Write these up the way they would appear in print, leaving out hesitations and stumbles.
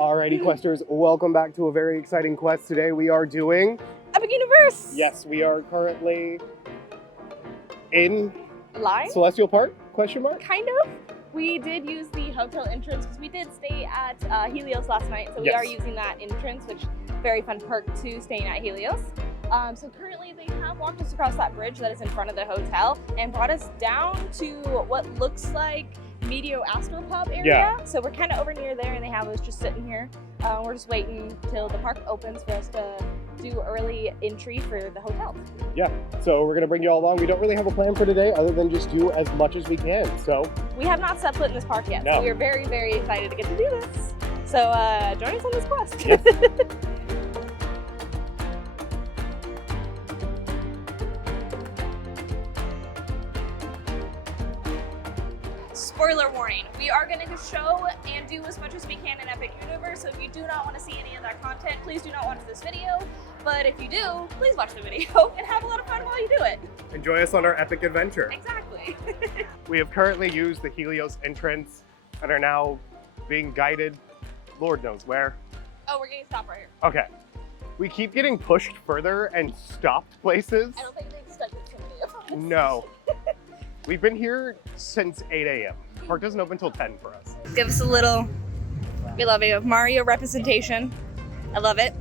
Alrighty, Questers, welcome back to a very exciting quest. Today we are doing... Epic Universe! Yes, we are currently in... Live? Celestial Park? Question mark? Kind of. We did use the hotel entrance because we did stay at Helios last night, so we are using that entrance, which very fun perk to staying at Helios. So currently they have walked us across that bridge that is in front of the hotel and brought us down to what looks like Medio Astropub area. Yeah. So we're kind of over near there and they have us just sitting here. We're just waiting till the park opens for us to do early entry for the hotel. Yeah, so we're going to bring you all along. We don't really have a plan for today other than just do as much as we can, so. We have not set foot in this park yet, No. so we are very, very excited to get to do this. So join us on this quest. Yes. Spoiler warning, we are going to show and do as much as we can in Epic Universe, so if you do not want to see any of that content, please do not watch this video. But if you do, please watch the video and have a lot of fun while you do it. Enjoy us on our epic adventure. Exactly. We have currently used the Helios entrance and are now being guided, Lord knows where. Oh, we're getting stopped right here. Okay. We keep getting pushed further and stopped places. I don't think they've stuck it to me. No. We've been here since 8 a.m. Park doesn't open until 10 for us. Give us a little, we love you, Mario representation. I love it.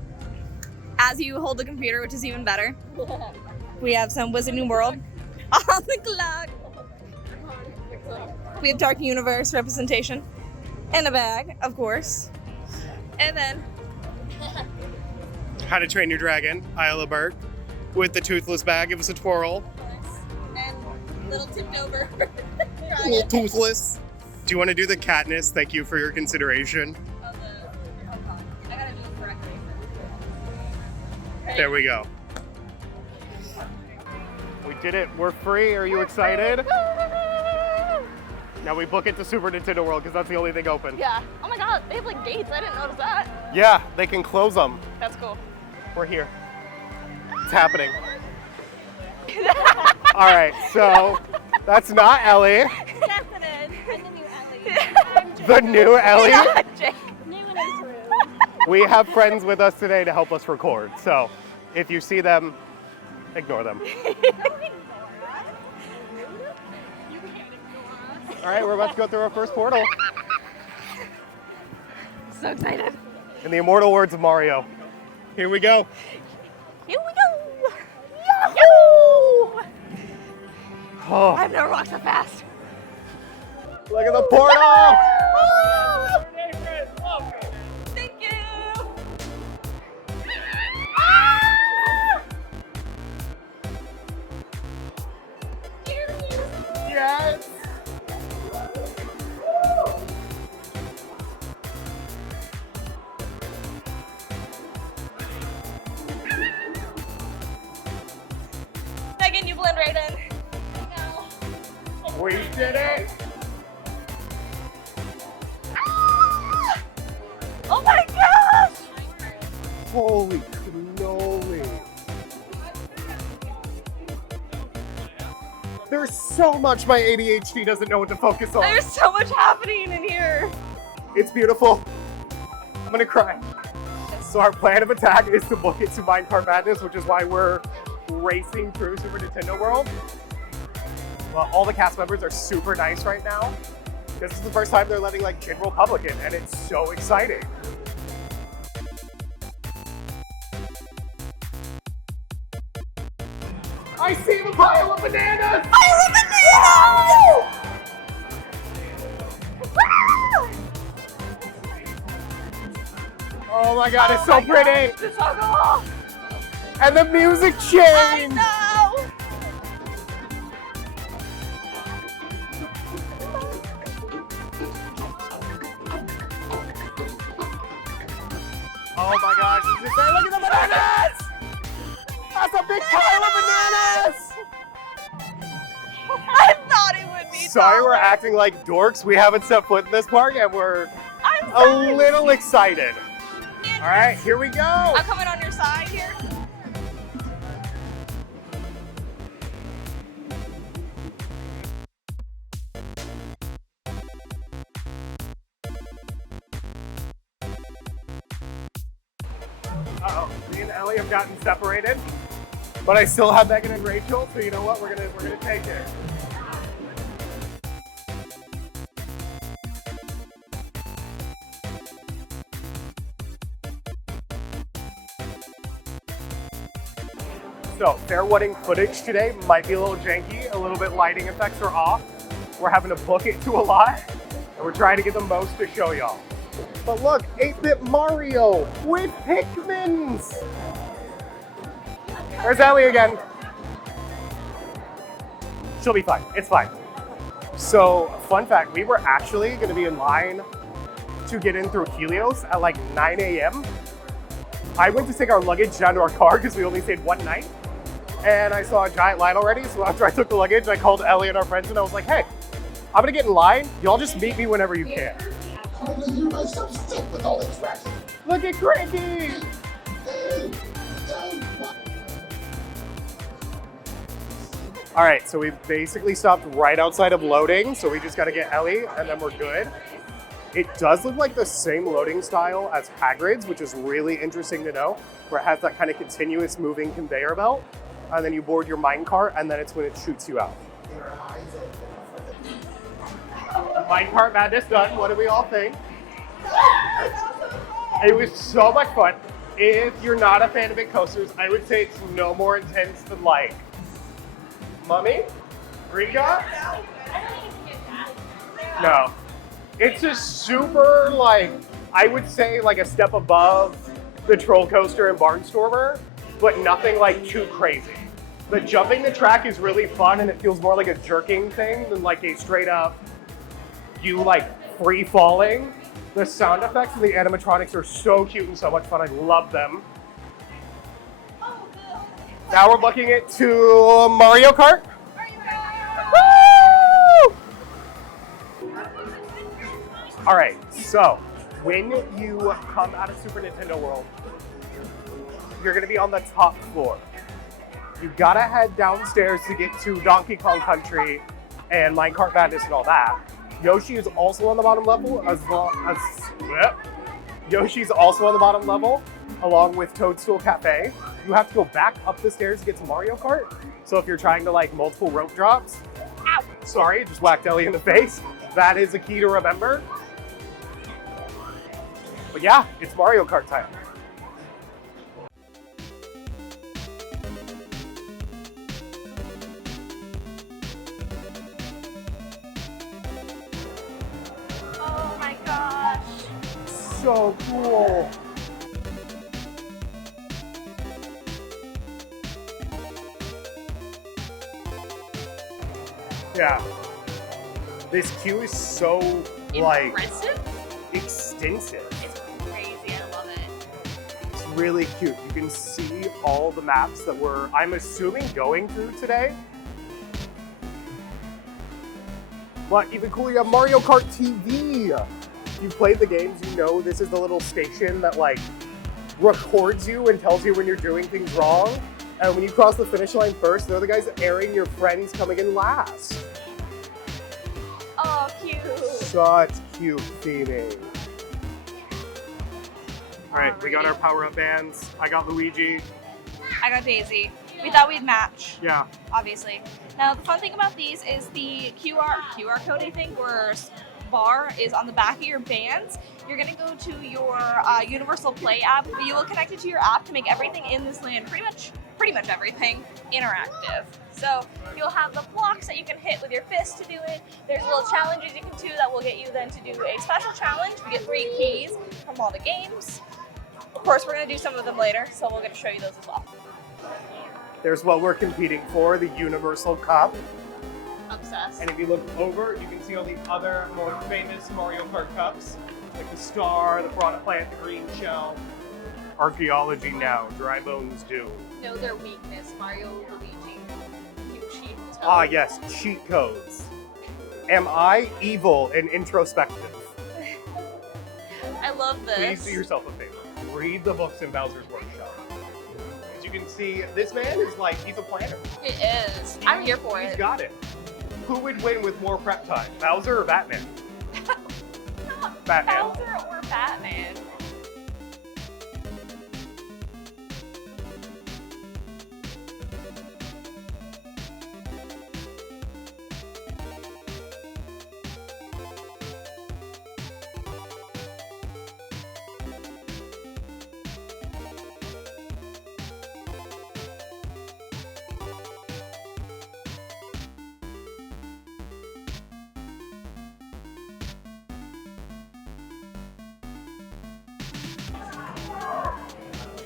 As you hold the computer, which is even better. We have some Wizard New World on the clock. We have Dark Universe representation. And a bag, of course. And then... How to Train Your Dragon, Isle of Berk. With the toothless bag, give us a twirl. And little tipped over. Little toothless. Do you want to do the Katniss? Thank you for your consideration. I gotta do it correctly. There we go. We did it. We're free. Are you excited? Now we book it to Super Nintendo World because that's the only thing open. Yeah. Oh my god, they have like gates. I didn't notice that. Yeah, they can close them. That's cool. We're here. It's happening. All right, so that's not Ellie. Yes, it is. I'm the new Ellie. The new Ellie. Yeah, Jake. New and improved. We have friends with us today to help us record. So if you see them, ignore them. All right, we're about to go through our first portal. So excited. In the immortal words of Mario, here we go. Here we go. Yahoo! Oh, I've never walked so fast. look at the portal. Thank you. Yes. Megan, you blend right in. We did it. Oh my gosh! Holy cannoli. There's so much my ADHD doesn't know what to focus on. There's so much happening in here. It's beautiful. I'm gonna cry. So our plan of attack is to book it to Minecart Madness, which is why we're racing through Super Nintendo World. Well, all the cast members are super nice right now. This is the first time they're letting like general public in, and it's so exciting. I see the pile of bananas! Pile of bananas! Oh my god, it's so pretty! It's so cool! And the music I changed! know! Oh my gosh, this is insane. Look at the bananas! That's a big pile of bananas! I thought it would be Sorry we're taller. acting like dorks. We haven't set foot in this park and we're I'm a sorry. little excited. All right, here we go. I'm coming on your side here. and Ellie have gotten separated, but I still have Megan and Rachel, so you know what? We're gonna take it. So, fair wedding footage today might be a little janky, a little bit lighting effects are off. We're having to book it to a lot, and we're trying to get the most to show y'all. But look, 8-bit Mario with Pikmins! There's Ellie again. She'll be fine, it's fine. So, fun fact, we were actually gonna be in line to get in through Helios at like 9 a.m. I went to take our luggage down to our car because we only stayed one night. And I saw a giant line already, so after I took the luggage, I called Ellie and our friends and I was like, hey, I'm gonna get in line. Y'all just meet me whenever you can. Look at Cranky! All right, so we basically stopped right outside of loading, so we just gotta get Ellie and then we're good. It does look like the same loading style as Hagrid's, which is really interesting to know, where it has that kind of continuous moving conveyor belt. And then you board your minecart, and then it's when it shoots you out. Minecart madness done. What do we all think? It was so much fun. If you're not a fan of big coasters, I would say it's no more intense than like Mummy? Green Dot? No. It's just super like, I would say like a step above the Troll Coaster and Barnstormer, but nothing like too crazy. The jumping the track is really fun and it feels more like a jerking thing than like a straight up, you like free falling. The sound effects and the animatronics are so cute and so much fun. I love them. Now we're booking it to Mario Kart. Woo! All right, so when you come out of Super Nintendo World, you're gonna be on the top floor. You gotta head downstairs to get to Donkey Kong Country and Minecart Madness and all that. Yoshi is also on the bottom level Yoshi's also on the bottom level, along with Toadstool Cafe. You have to go back up the stairs to get to Mario Kart. So if you're trying to like multiple rope drops, ow, sorry, just whacked Ellie in the face. That is a key to remember. But yeah, it's Mario Kart time. Oh my gosh. So cool. Yeah. This queue is so like Impressive? extensive. It's crazy, I love it. It's really cute. You can see all the maps that we're, I'm assuming, going through today. But even cooler, you have Mario Kart TV. If you've played the games, you know this is the little station that like records you and tells you when you're doing things wrong. And when you cross the finish line first, they're the guys airing your friends coming in last. Oh, cute. Such cute theming. All right, we got our power-up bands. I got Luigi. I got Daisy. We thought we'd match, Yeah. obviously. Now, the fun thing about these is the QR code, I think, or bar is on the back of your bands. You're gonna go to your Universal Play app, but you will connect it to your app to make everything in this land, pretty much everything, interactive. So you'll have the blocks that you can hit with your fist to do it. There's little challenges you can do that will get you then to do a special challenge. You get 3 keys from all the games. Of course, we're gonna do some of them later, so we're gonna show you those as well. There's what we're competing for, the Universal Cup. Obsessed. And if you look over, you can see all the other more famous Mario Kart Cups, like the Star, the Piranha Plant, the Green Shell. Archaeology now, Dry Bones do. Know their weakness, Mario, Luigi, you cheat. Ah yes, cheat codes. Am I evil and introspective? I love this. Please do yourself a favor. Read the books in Bowser's Workshop. As you can see, this man is like, he's a planner. It is. I'm here for He's it. got it. Who would win with more prep time, Bowser or Batman? Batman. Bowser or Batman?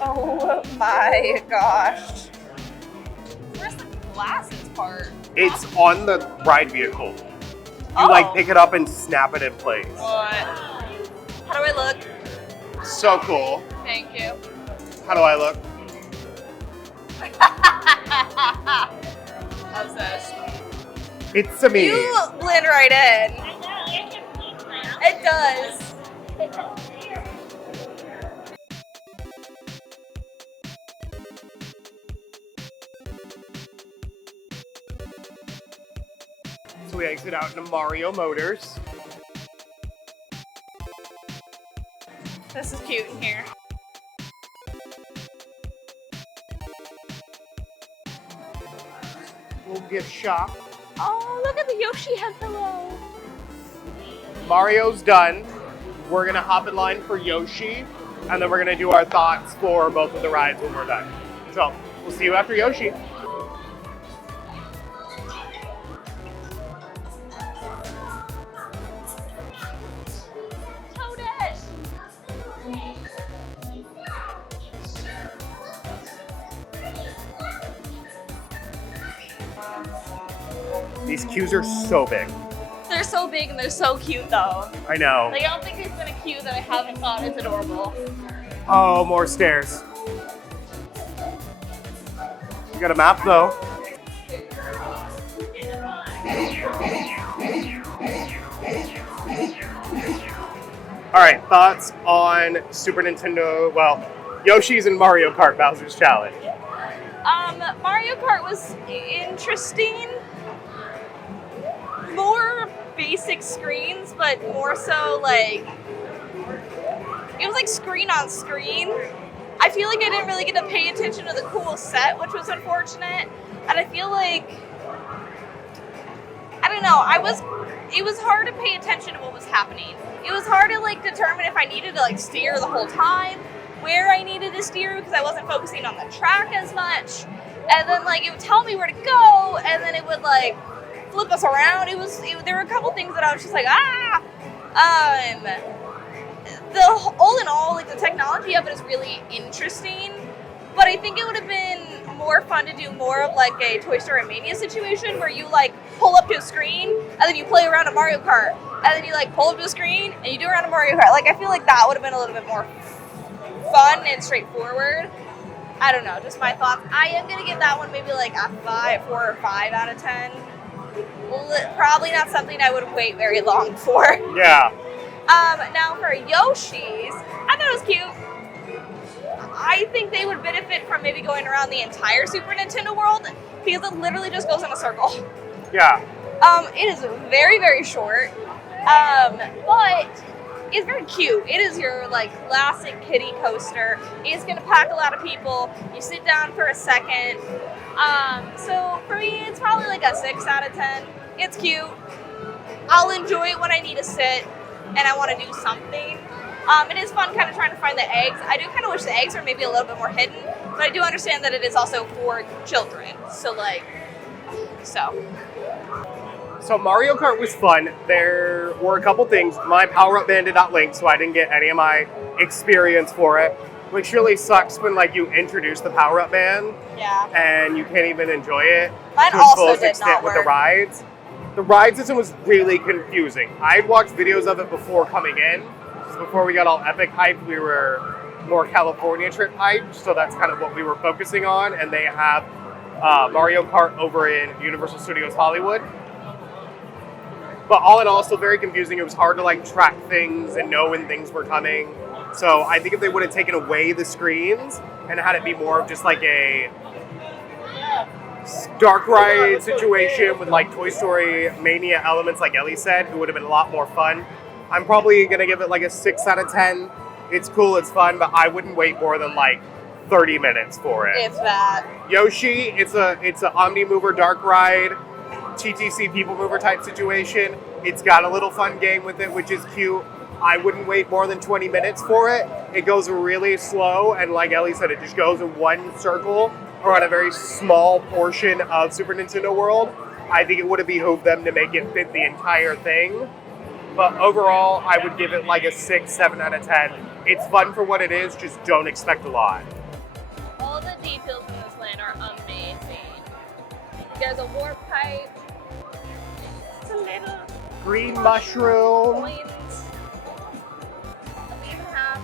Oh my gosh. Where's the glasses part? It's on the ride vehicle. You like pick it up and snap it in place. What? How do I look? So cool. Thank you. How do I look? Obsessed. It's to me. You blend right in. It does. So we exit out into Mario Motors. This is cute in here. Little gift shop. Oh, look at the Yoshi head pillow. Mario's done. We're gonna hop in line for Yoshi, and then we're gonna do our thoughts for both of the rides when we're done. So we'll see you after Yoshi. Toadette. These queues are so big. They're so big and they're so cute though. I know. Like I don't think there's been a queue that I haven't thought is adorable. Oh, more stairs. You got a map though. All right, thoughts on Super Nintendo, well, Yoshi's and Mario Kart Bowser's Challenge. Mario Kart was interesting. More basic screens, but more so like, it was like screen on screen. I feel like I didn't really get to pay attention to the cool set, which was unfortunate. And I feel like, I don't know, it was hard to pay attention to what was happening. It was hard to like determine if I needed to like steer the whole time, where I needed to steer because I wasn't focusing on the track as much. And then like it would tell me where to go, and then it would like flip us around. There were a couple things that I was just like, all in all, like the technology of it is really interesting, but I think it would have been more fun to do more of like a Toy Story Mania situation where you like pull up to a screen and then you play around a Mario Kart, and then you like pull up to a screen and you do around a Mario Kart. Like I feel like that would have been a little bit more fun and straightforward. I don't know, just my thoughts. I am gonna give that one maybe like a 4 or 5 out of 10. Probably not something I would wait very long for. Yeah. Now for Yoshi's, I thought it was cute. I think they would benefit from maybe going around the entire Super Nintendo world because it literally just goes in a circle. Yeah. It is very, very short, but it's very cute. It is your like classic kiddie coaster. It's gonna pack a lot of people. You sit down for a second. So for me, it's probably like a 6 out of 10. It's cute. I'll enjoy it when I need to sit and I want to do something. It is fun kind of trying to find the eggs. I do kind of wish the eggs were maybe a little bit more hidden, but I do understand that it is also for children. So Mario Kart was fun. There were a couple things. My power-up band did not link, so I didn't get any of my experience for it, which really sucks when like you introduce the power-up band and you can't even enjoy it Mine to its also fullest did extent not with the work. rides. The ride system was really confusing. I had watched videos of it before coming in. Just before we got all epic hyped, we were more California trip hyped, so that's kind of what we were focusing on. And they have Mario Kart over in Universal Studios Hollywood. But all in all, still very confusing. It was hard to like track things and know when things were coming. So I think if they would have taken away the screens and had it be more of just like a dark ride situation with like Toy Story Mania elements like Ellie said, it would have been a lot more fun. I'm probably going to give it like a 6 out of 10. It's cool, it's fun, but I wouldn't wait more than like 30 minutes for it. If that. Yoshi, it's a Omni Mover dark ride, TTC people mover type situation. It's got a little fun game with it, which is cute. I wouldn't wait more than 20 minutes for it. It goes really slow, and like Ellie said, it just goes in one circle or on a very small portion of Super Nintendo World. I think it would have behooved them to make it fit the entire thing. But overall, I would give it like a 6, 7 out of 10. It's fun for what it is, just don't expect a lot. details in this land are amazing. There's a warp pipe. It's a little green mushroom. coins. We even have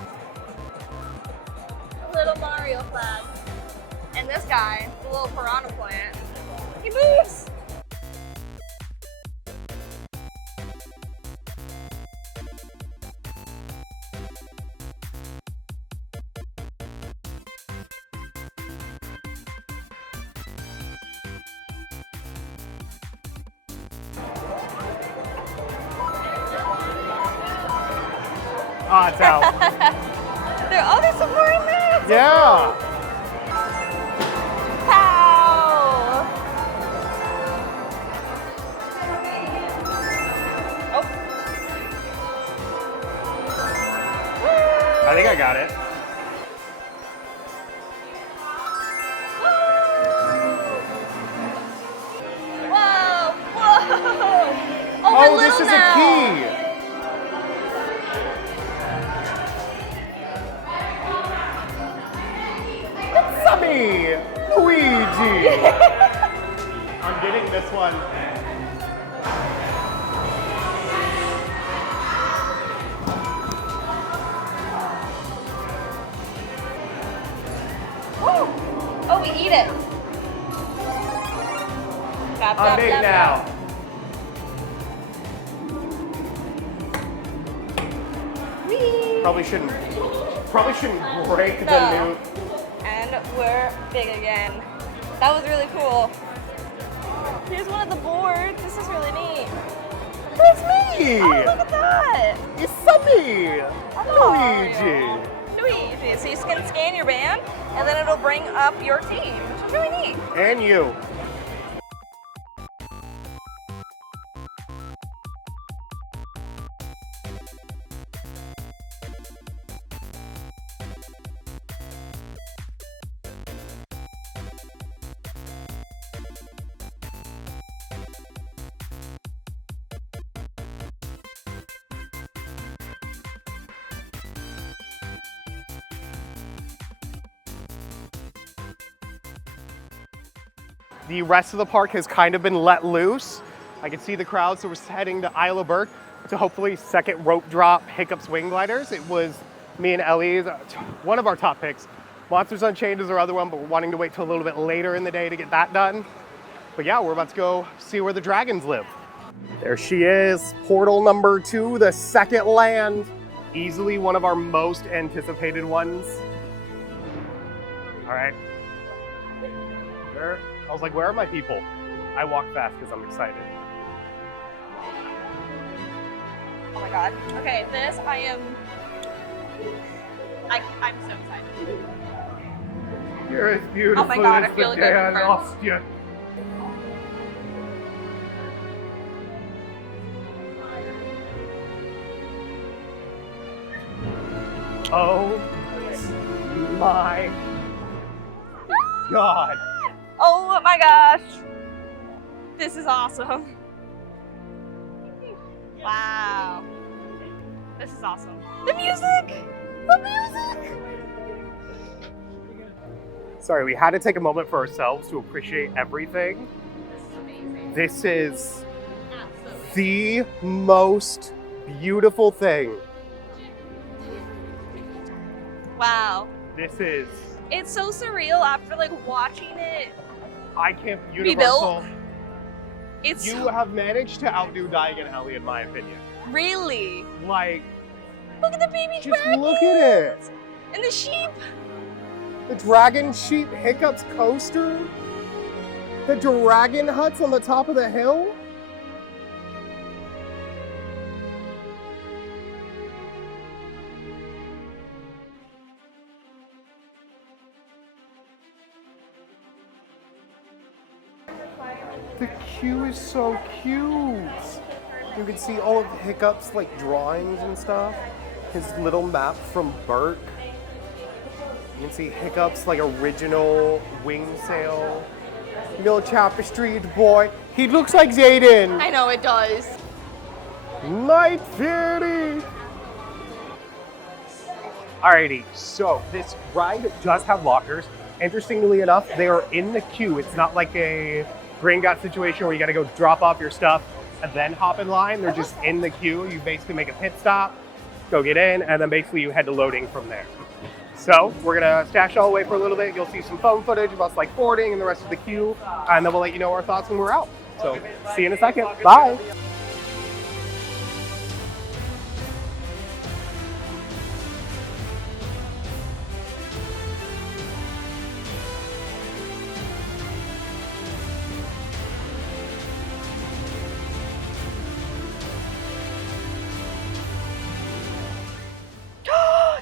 a little Mario flag. And this guy, the little piranha plant, he moves! Ah, it's out. There's some more in there. Yeah. Pow! Oh. I think I got it. Whoa! Whoa! Oh, Oh, this is a key. Me, Luigi. I'm getting this one. Woo! Oh, we eat it. Tap, I'm tap, big tap, now. tap. Whee! Probably shouldn't break the No. new. And we're big again. That was really cool. Here's one of the boards. This is really neat. It's me. Oh, look at that. It's me, Luigi. Luigi. So you can scan your band, and then it'll bring up your team, which is really neat. And you. The rest of the park has kind of been let loose. I can see the crowd, so we're heading to Isle of Berk to hopefully second rope drop Hiccups wing gliders. It was me and Ellie's, one of our top picks. Monsters Unchained is our other one, but we're wanting to wait till a little bit later in the day to get that done. But yeah, we're about to go see where the dragons live. There she is, portal number 2, the second land. Easily one of our most anticipated ones. All right. I was like, where are my people? I walk fast because I'm excited. Oh my god. Okay, this I'm so excited. You're as beautiful Oh my God, as I feel the like day I'm I burnt. lost you. Oh my God. Oh my gosh. This is awesome. Wow. This is awesome. The music! The music! Sorry, we had to take a moment for ourselves to appreciate everything. This is amazing. This is Absolutely. the most beautiful thing. Wow. This is, It's so surreal after like watching it. I can't, Be built? Universal. It's You have managed to outdo Diagon Alley in my opinion. really. Like, Look at the baby just dragons look at it. and the sheep. The Dragon Sheep Hiccups coaster. The dragon huts on the top of the hill. The queue is so cute. You can see all of Hiccups like drawings and stuff. His little map from Berk. You can see Hiccups like original wing sail. No tapestry boy. He looks like Zayden. I know it does. Night Fury. Alrighty, so this ride does have lockers. Interestingly enough, they are in the queue. It's not like a Green Gut situation where you got to go drop off your stuff and then hop in line. They're just in the queue. You basically make a pit stop, go get in, and then basically you head to loading from there. So we're gonna stash all the way for a little bit. You'll see some phone footage of us like boarding and the rest of the queue, and then we'll let you know our thoughts when we're out. So see you in a second. Bye.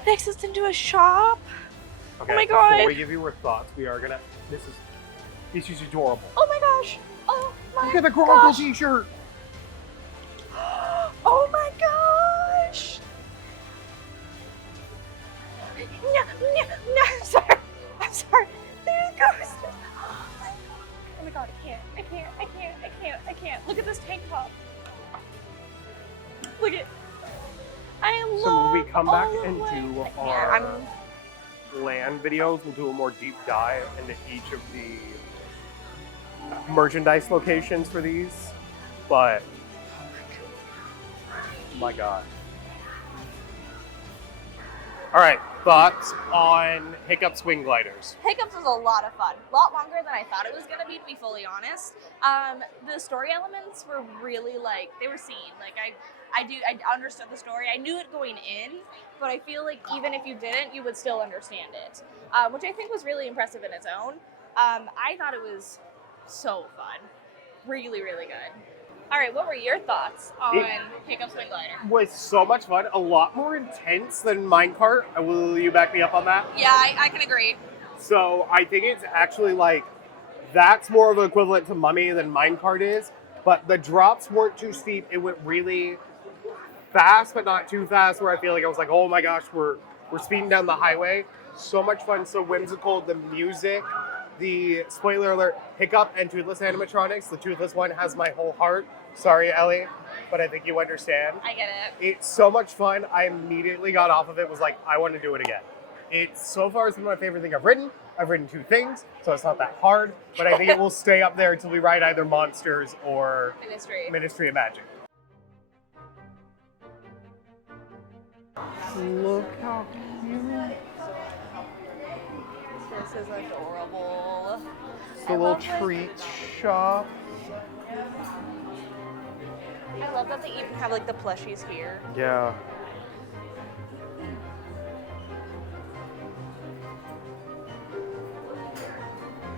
Takes us into a shop. Okay, oh my god. Before we give you our thoughts, we are gonna. This is adorable. Oh my gosh. Oh my Look at the gosh. Gronkle t-shirt. Oh my gosh. No, I'm sorry. I'm sorry. There's ghosts. Oh my god, I can't. Look at this tank top. Look at. I love. So when we come back all and of do it. our Yeah, land videos, we'll do a more deep dive into each of the merchandise locations for these. But my god. All right, thoughts on Hiccup swing gliders? Hiccups was a lot of fun. A lot longer than I thought it was going to be fully honest. The story elements were really they were seen. I understood the story. I knew it going in, but I feel like even if you didn't, you would still understand it, which I think was really impressive in its own. I thought it was so fun. Really, really good. All right, what were your thoughts on Hiccup Swing Glider? Was so much fun, a lot more intense than Minecart. Will you back me up on that? Yeah, I can agree. So I think it's actually that's more of an equivalent to Mummy than Minecart is, but the drops weren't too steep. It went really fast, but not too fast, where I feel like I was like, oh my gosh, we're speeding down the highway. So much fun, so whimsical. The music, the spoiler alert, Hiccup and Toothless animatronics. The Toothless one has my whole heart. Sorry, Ellie, but I think you understand. I get it. It's so much fun. I immediately got off of it, was like, I want to do it again. It's so far, it's been my favorite thing I've ridden. I've ridden 2 things, so it's not that hard, but I think it will stay up there until we ride either Monsters or Ministry of Magic. Look how cute. This is adorable. It's the little treat shop. I love that they even have the plushies here. Yeah.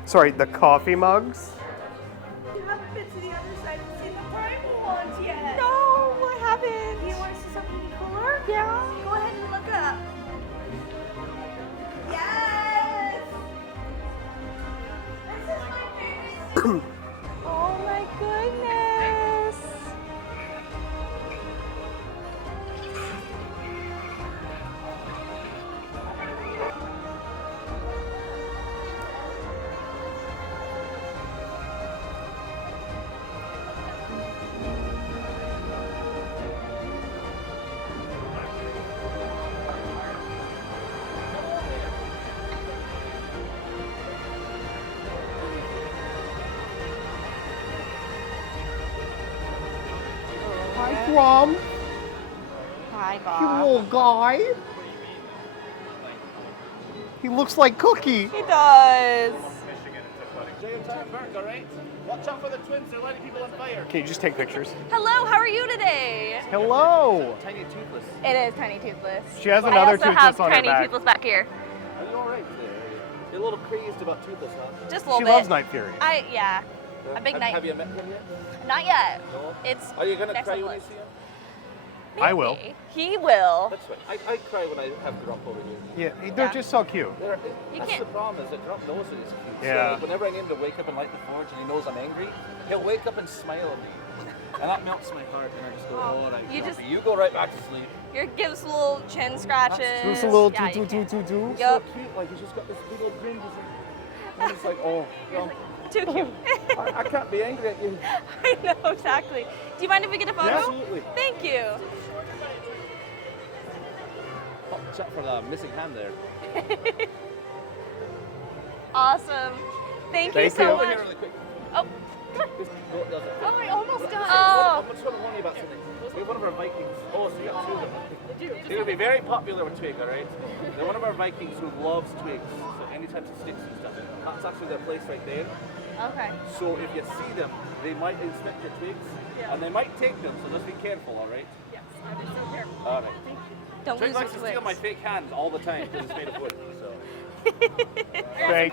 Sorry, the coffee mugs? You haven't been to the other side and seen the primal ones yet. No, what happened? You want to see something cooler? Yeah. Go ahead and look up. Yes! This is my favorite. Oh my goodness. Hi, Grom. Hi, You Bob. little guy. He looks like Cookie. He does. James and Berk, all right? Watch out for the twins, they're lighting people on fire. Can you just take pictures? Hello, how are you today? Hello. Tiny toothless. It is Tiny Toothless. She has I another also Toothless have on her Tiny back. Toothless back here. Are you all right there? You're a little crazed about toothless, huh? Just a little She bit. loves Night Fury. Yeah. A big night. Have you met him yet? Not yet. No. It's Are you gonna next cry on the when you list. see him? I will. Maybe. He will. That's right. I cry when I have Grump over here. Yeah, they're Yeah. just so cute. You That's can't- the problem, is that Grump knows that he's cute. Yeah. So whenever I need him to wake up and light the forge and he knows I'm angry, he'll wake up and smile at me. And that melts my heart, and I just go, all right, You Grumpy, just- you go right back to sleep. Gives little chin scratches. Just a little Yeah, do you do can. do do. Yup. So cute, like he's just got this big old grin. And it's like, oh, Grump, Too cute. I can't be angry at you. I know, exactly. Do you mind if we get a photo? Yeah, absolutely. Thank you. Watch out for the missing hand there. Awesome. Thank you Thank so you. much. Here really quick. Oh, Just go, does it. Oh, I almost died. Oh. I'm just going to warn you about something. We have one of our Vikings. Oh, so you got two of them. They're going to be very popular with Twig, alright? They're one of our Vikings who loves twigs. So any types of sticks and stuff. That's actually their place right there. okay. So if you see them, they might inspect your twigs. And they might take them, so just be careful, alright? Yes, I'll be so careful. Alright. Don't Twig lose your likes to steal my twigs. fake hands all the time because it's made of wood. So. Great.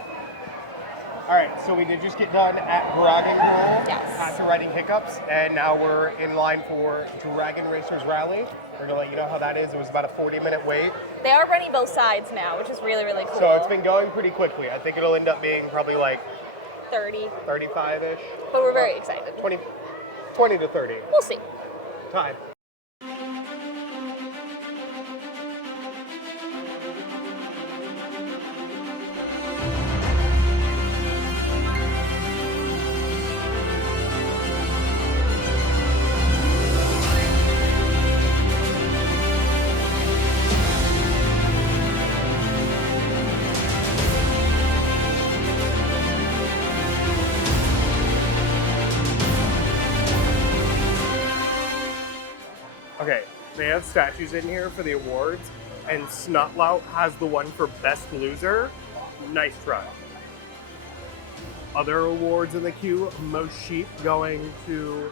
All right, so we did just get done at Dragon Roll Yes. after riding Hiccups, and now we're in line for Dragon Racers Rally. We're gonna let you know how that is. It was about a 40-minute wait, They are running both sides now, which is really, really cool. so it's been going pretty quickly. I think it'll end up being probably like 30, 35-ish, but we're very excited. 20 to 30 We'll see. time. Okay, they have statues in here for the awards, and Snotlout has the one for Best Loser. Nice try. Other awards in the queue, most sheep going to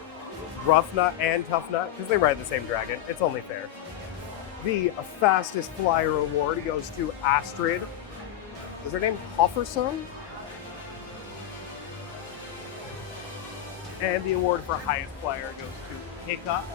Rough Nut and Tough Nut, because they ride the same dragon. It's only fair. The fastest flyer award goes to Astrid. Is her name Hofferson? And the award for highest flyer goes to Hiccup.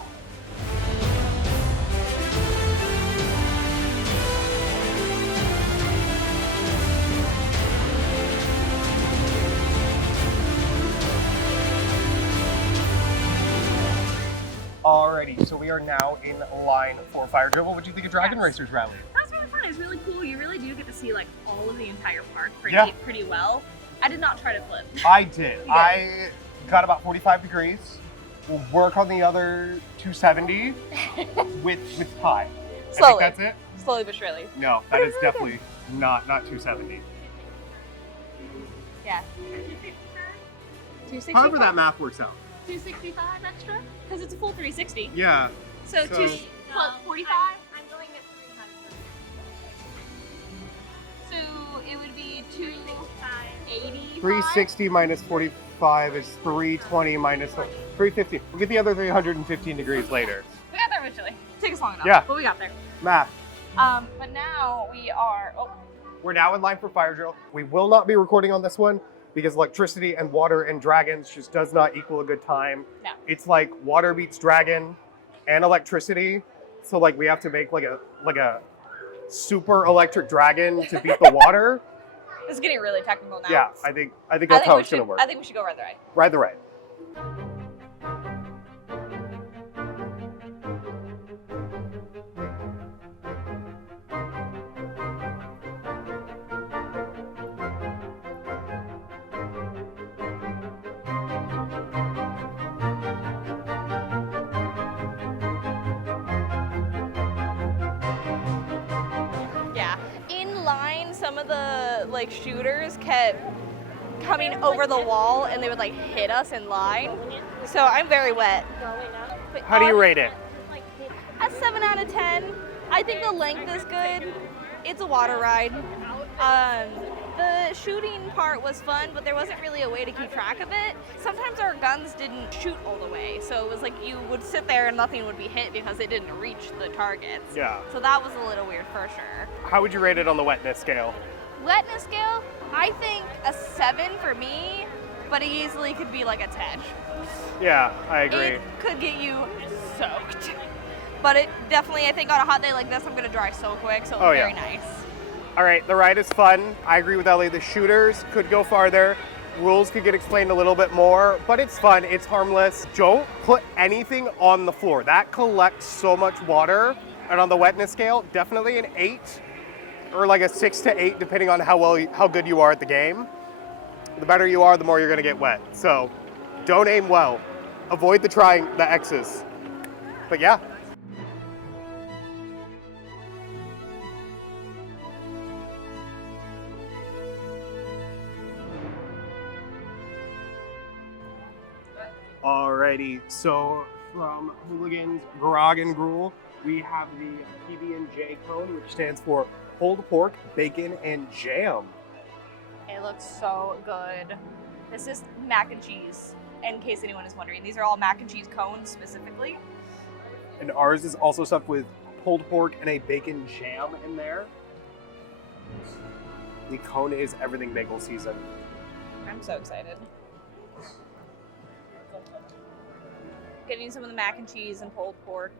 Alrighty, so we are now in line for Fire Dribble. What do you think of Dragon Racers Rally? That was really fun. It was really cool. You really do get to see like all of the entire park pretty well. I did not try to flip. I did. I got about 45 degrees. We'll work on the other 270 with pie. Slowly. I think that's it? Slowly but surely. No, that is definitely not 270. Yeah. 265. However that math works out. 265 extra? Because it's a full 360. Yeah. So, So- 45? I'm going at 300. So it would be 280. 360 minus 45 is 320 minus 350. We'll get the other 315 degrees later. We got there eventually. Took us long enough. Yeah. But we got there. Math. But now we are. Oh, We're now in line for Fire Drill. We will not be recording on this one because electricity and water and dragons just does not equal a good time. no. It's like water beats dragon and electricity. So like we have to make like a super electric dragon to beat the water. This is getting really technical now. Yeah, I think that's how it's gonna work. I think we should go right the right. Ride the right. Yeah. In line, some of the like shooters kept coming over the wall and they would like hit us in line. So I'm very wet. But How do you rate it? A 7 out of 10. I think the length is good. It's a water ride. The shooting part was fun, but there wasn't really a way to keep track of it. Sometimes our guns didn't shoot all the way, so it was like you would sit there and nothing would be hit because it didn't reach the targets. Yeah. So that was a little weird for sure. How would you rate it on the wetness scale? Wetness scale, I think a 7 for me, but it easily could be like a 10. Yeah, I agree. It could get you soaked. But it definitely, I think on a hot day like this, I'm gonna dry so quick, so it's Oh, yeah. very nice. All right, the ride is fun. I agree with Ellie. The shooters could go farther. Rules could get explained a little bit more, but it's fun. It's harmless. Don't put anything on the floor. That collects so much water. And on the wetness scale, definitely an 8 or like a 6 to 8, depending on how good you are at the game. The better you are, the more you're going to get wet. So don't aim well. Avoid the X's. But yeah. Alrighty, so from Hooligan's Grog and Gruel, we have the PB&J cone, which stands for pulled pork, bacon, and jam. It looks so good. This is mac and cheese, in case anyone is wondering. These are all mac and cheese cones specifically. And ours is also stuffed with pulled pork and a bacon jam in there. The cone is everything bagel season. I'm so excited. Getting some of the mac and cheese and pulled pork.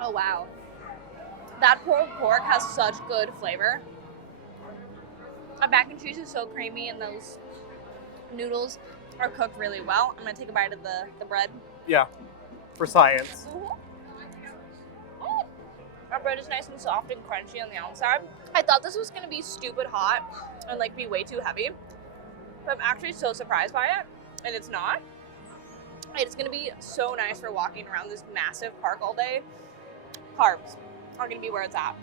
Oh wow. That pulled pork has such good flavor. The mac and cheese is so creamy and those noodles are cooked really well. I'm gonna take a bite of the bread. Yeah, for science. Our bread is nice and soft and crunchy on the outside. I thought this was gonna be stupid hot and like be way too heavy, but I'm actually so surprised by it, and it's not. It's gonna be so nice for walking around this massive park all day. Carbs are gonna be where it's at.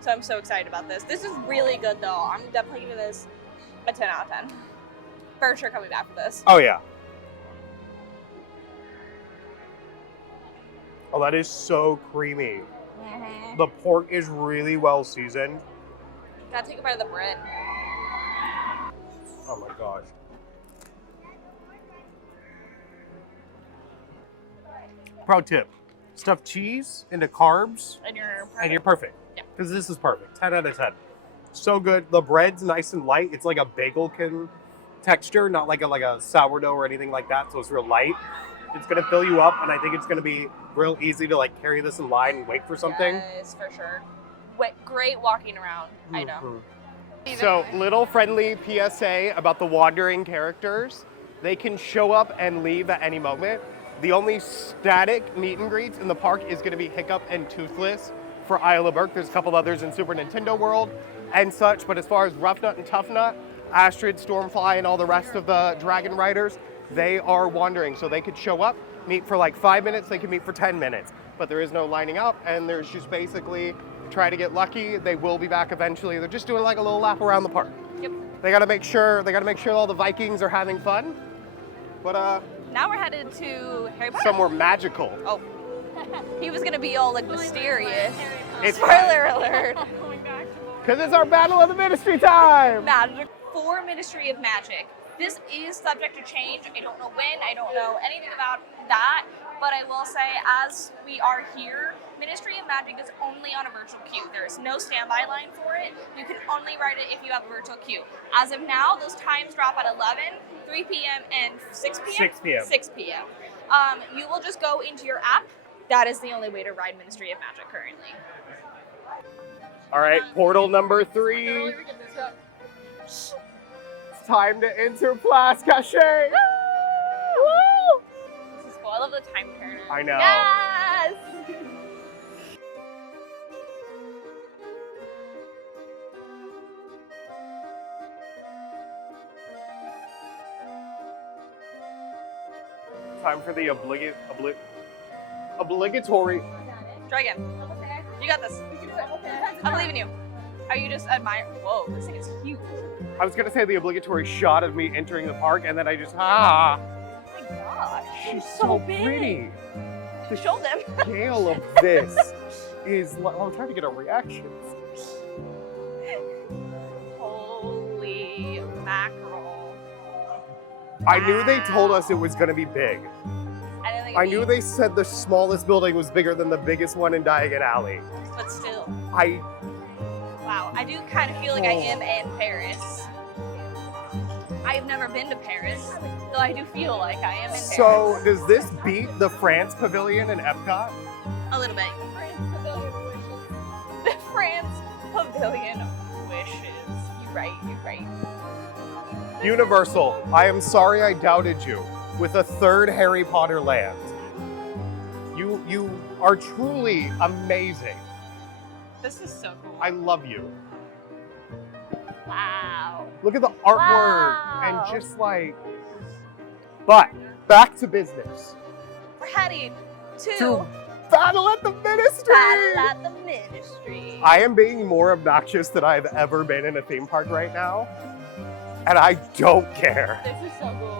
So I'm so excited about this. This is really good though. I'm definitely giving this a 10 out of 10. For sure coming back for this. Oh yeah. Oh, that is so creamy. Mm-hmm. The pork is really well seasoned. Gotta take a bite of the bread. Oh my gosh. Pro tip, stuff cheese into carbs And you're perfect. and you're perfect. Yeah. Because this is perfect, 10 out of 10. So good. The bread's nice and light. It's like a bagelkin texture, not like a sourdough or anything like that. So it's real light. It's gonna fill you up, and I think it's gonna be real easy to like carry this in line and wait for something. Yes, for sure. Great walking around item. So, little friendly PSA about the wandering characters. They can show up and leave at any moment. The only static meet and greets in the park is going to be Hiccup and Toothless for Isle of Berk. There's a couple others in Super Nintendo World and such, but as far as Rough Nut and Tough Nut, Astrid, Stormfly, and all the rest of the Dragon Riders, they are wandering. So they could show up, meet for like 5 minutes, they can meet for 10 minutes. But there is no lining up, and there's just basically try to get lucky. They will be back eventually. They're just doing like a little lap around the park. Yep. They gotta make sure all the Vikings are having fun. But Now we're headed to Harry Potter. somewhere magical. Oh. He was gonna be all like mysterious. It's Spoiler alert. because it's our Battle of the Ministry time. Magic for Ministry of Magic. This is subject to change. I don't know when. I don't know anything about that. But I will say, as we are here, Ministry of Magic is only on a virtual queue. There is no standby line for it. You can only write it if you have a virtual queue. As of now, those times drop at 11, 3 p.m., and 6 p.m.? 6 p.m. 6 p.m. You will just go into your app. That is the only way to ride Ministry of Magic currently. All right, portal number 3. It's time to enter Place Cachet. Woo! This is cool. I love the time turner. I know. Yes! Time for the obligatory. Try again. You got this. I believe in you. Are you just admire? Whoa, this thing is huge. I was gonna say the obligatory shot of me entering the park, and then I just Oh my gosh. she's it's so big. pretty. The show them. Scale of this is. I'm trying to get a reaction. Holy mackerel. I knew they told us it was gonna be big. I didn't think I it'd knew be- they said the smallest building was bigger than the biggest one in Diagon Alley. But still. Wow. I do kind of feel like I am in Paris. I've never been to Paris, though I do feel like I am in Paris. So, does this beat the France Pavilion in Epcot? A little bit. The France Pavilion wishes. You're right. Universal, I am sorry I doubted you with a third Harry Potter land. You are truly amazing. This is so cool. I love you. Wow. Look at the artwork Wow. and just like. But back to business. We're heading To to Battle at the Ministry! Battle at the Ministry. I am being more obnoxious than I've ever been in a theme park right now. And I don't care. This is so cool.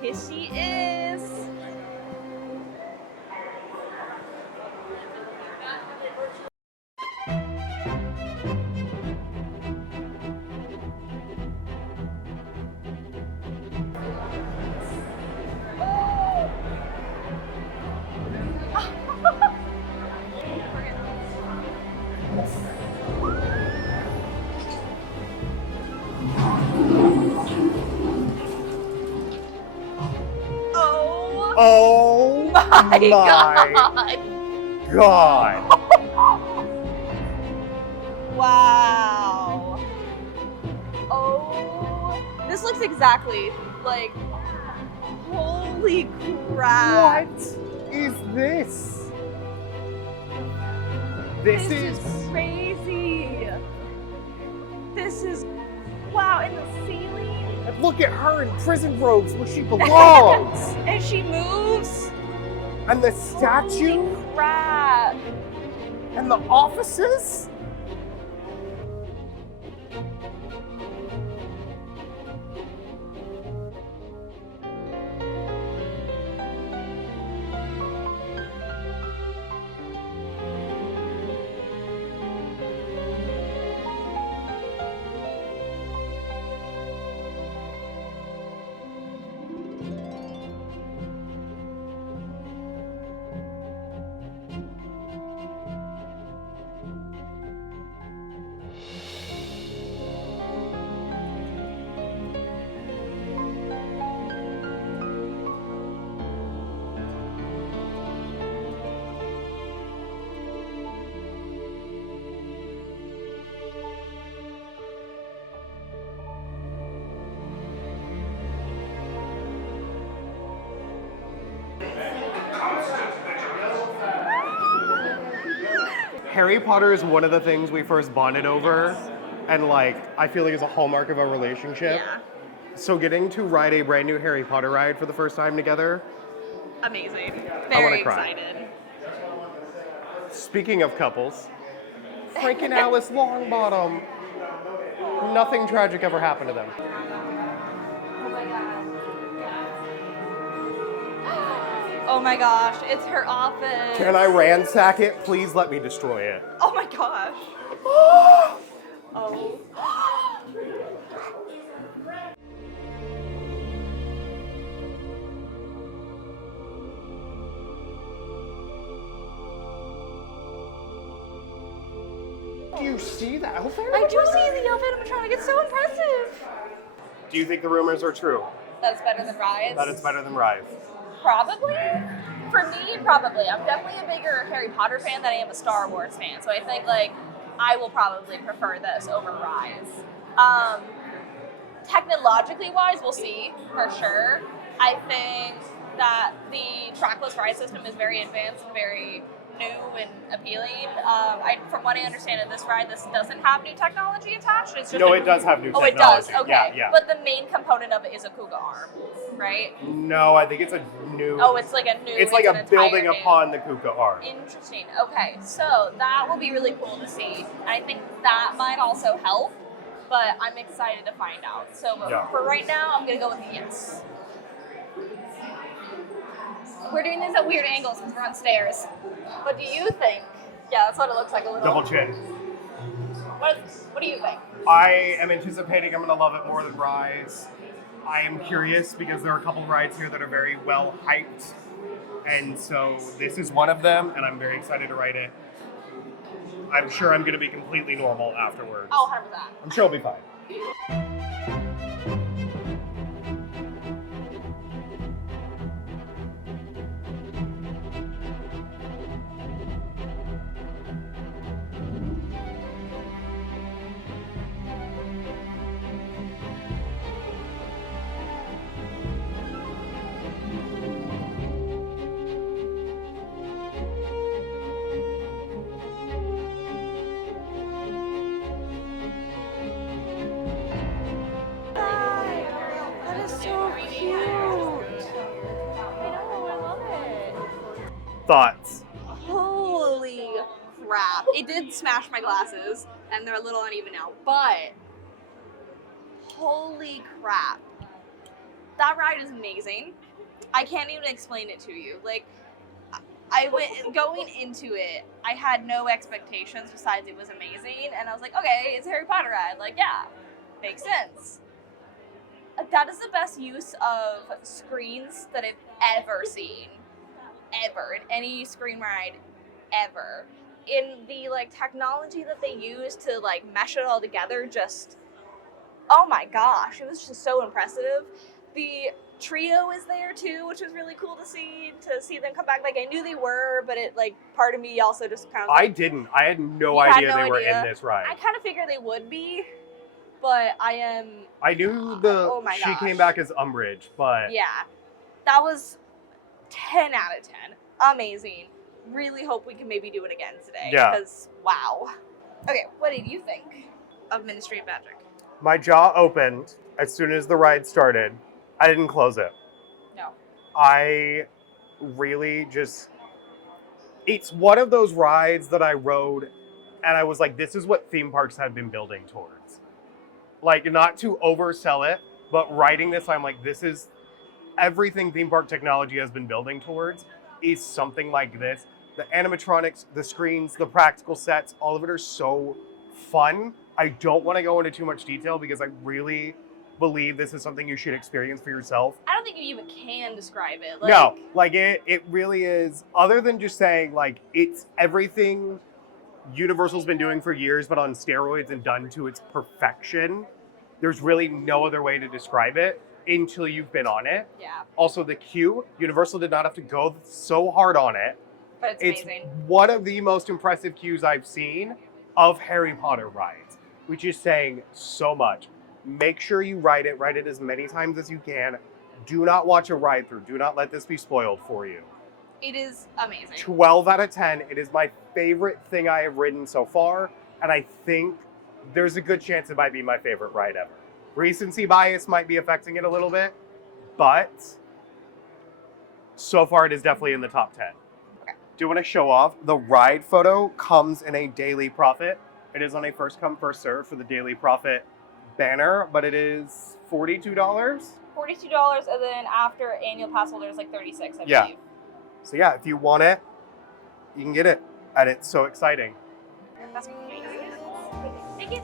Here she is. Oh My God. Wow. Oh, this looks exactly like, holy crap. What is this? This is crazy. This is, wow, and the ceiling. And look at her in prison robes where she belongs. And she moves. And the statue Holy crap. and the offices. Harry Potter is one of the things we first bonded over, and like I feel like is a hallmark of our relationship. Yeah. So getting to ride a brand new Harry Potter ride for the first time together. Amazing. I wanna Very cry. excited. Speaking of couples, Frank and Alice Longbottom. Nothing tragic ever happened to them. Oh my gosh, it's her office. Can I ransack it? Please let me destroy it. Oh my gosh. Oh. Do you see the outfit? I do see the outfit animatronic. It's so impressive. Do you think the rumors are true? That's better than Rise. That it's better than Rise? Probably. For me, probably. I'm definitely a bigger Harry Potter fan than I am a Star Wars fan. So I think like I will probably prefer this over Rise. Technologically wise, we'll see for sure. I think that the trackless ride system is very advanced and very new and appealing. From what I understand of this ride, this doesn't have new technology attached. It's just No, it does have new Oh, technology. it does. Okay. Yeah. But the main component of it is a Kuga arm, right? No, I think it's a new. Oh, it's like a new. It's like an a entire building new- upon the Kuka arm. Interesting. Okay, so that will be really cool to see. I think that might also help, but I'm excited to find out. So Yeah. for right now, I'm gonna go with a yes. We're doing this at weird angles because we're on stairs. What do you think? Yeah, that's what it looks like a little. Double chin. What do you think? I am anticipating I'm going to love it more than Rise. I am curious because there are a couple rides here that are very well hyped. And so this is one of them, and I'm very excited to ride it. I'm sure I'm going to be completely normal afterwards. Oh, 100%. I'm sure it'll be fine. Thoughts? Holy crap. It did smash my glasses, and they're a little uneven now, but holy crap. That ride is amazing. I can't even explain it to you. Like, I went going into it, I had no expectations besides it was amazing, and I was like, okay, it's a Harry Potter ride. Like, yeah, makes sense. That is the best use of screens that I've ever seen. Ever. In any screen ride ever. In the like technology that they use to like mesh it all together, just, oh my gosh, it was just so impressive. The trio is there too, which was really cool to see them come back. Like, I knew they were, but it like part of me also just kind of I like, didn't. I had no You had idea no they were idea? in this ride. I kind of figured they would be, but I knew oh my she gosh. came back as Umbridge, but yeah, that was 10 out of 10. Amazing. Really hope we can maybe do it again today. Yeah. Because, wow. Okay, what did you think of Ministry of Magic? my jaw opened as soon as the ride started. I didn't close it. No. I really just, it's one of those rides that I rode and I was like, this is what theme parks have been building towards. Like, not to oversell it, but riding this, I'm like, this is everything theme park technology has been building towards is something like this. The animatronics, the screens, the practical sets, all of it are so fun. I don't want to go into too much detail because I really believe this is something you should experience for yourself. I don't think you even can describe it. No, like it really is, other than just saying like it's everything Universal's been doing for years, but on steroids and done to its perfection. There's really no other way to describe it until you've been on it. Yeah. Also the queue, Universal did not have to go so hard on it. But it's amazing. One of the most impressive queues I've seen of Harry Potter rides, which is saying so much. Make sure you ride it as many times as you can. Do not watch a ride through. Do not let this be spoiled for you. It is amazing. 12 out of 10. It is my favorite thing I have ridden so far, and I think there's a good chance it might be my favorite ride ever. Recency bias might be affecting it a little bit, but so far it is definitely in the top 10. Okay. Do want to show off, the ride photo comes in a daily profit. It is on a first come, first serve for the daily profit banner, but it is $42. $42, and then after annual pass holders, like $36, I believe. So yeah, if you want it, you can get it, and it's so exciting. That's amazing. Thank you.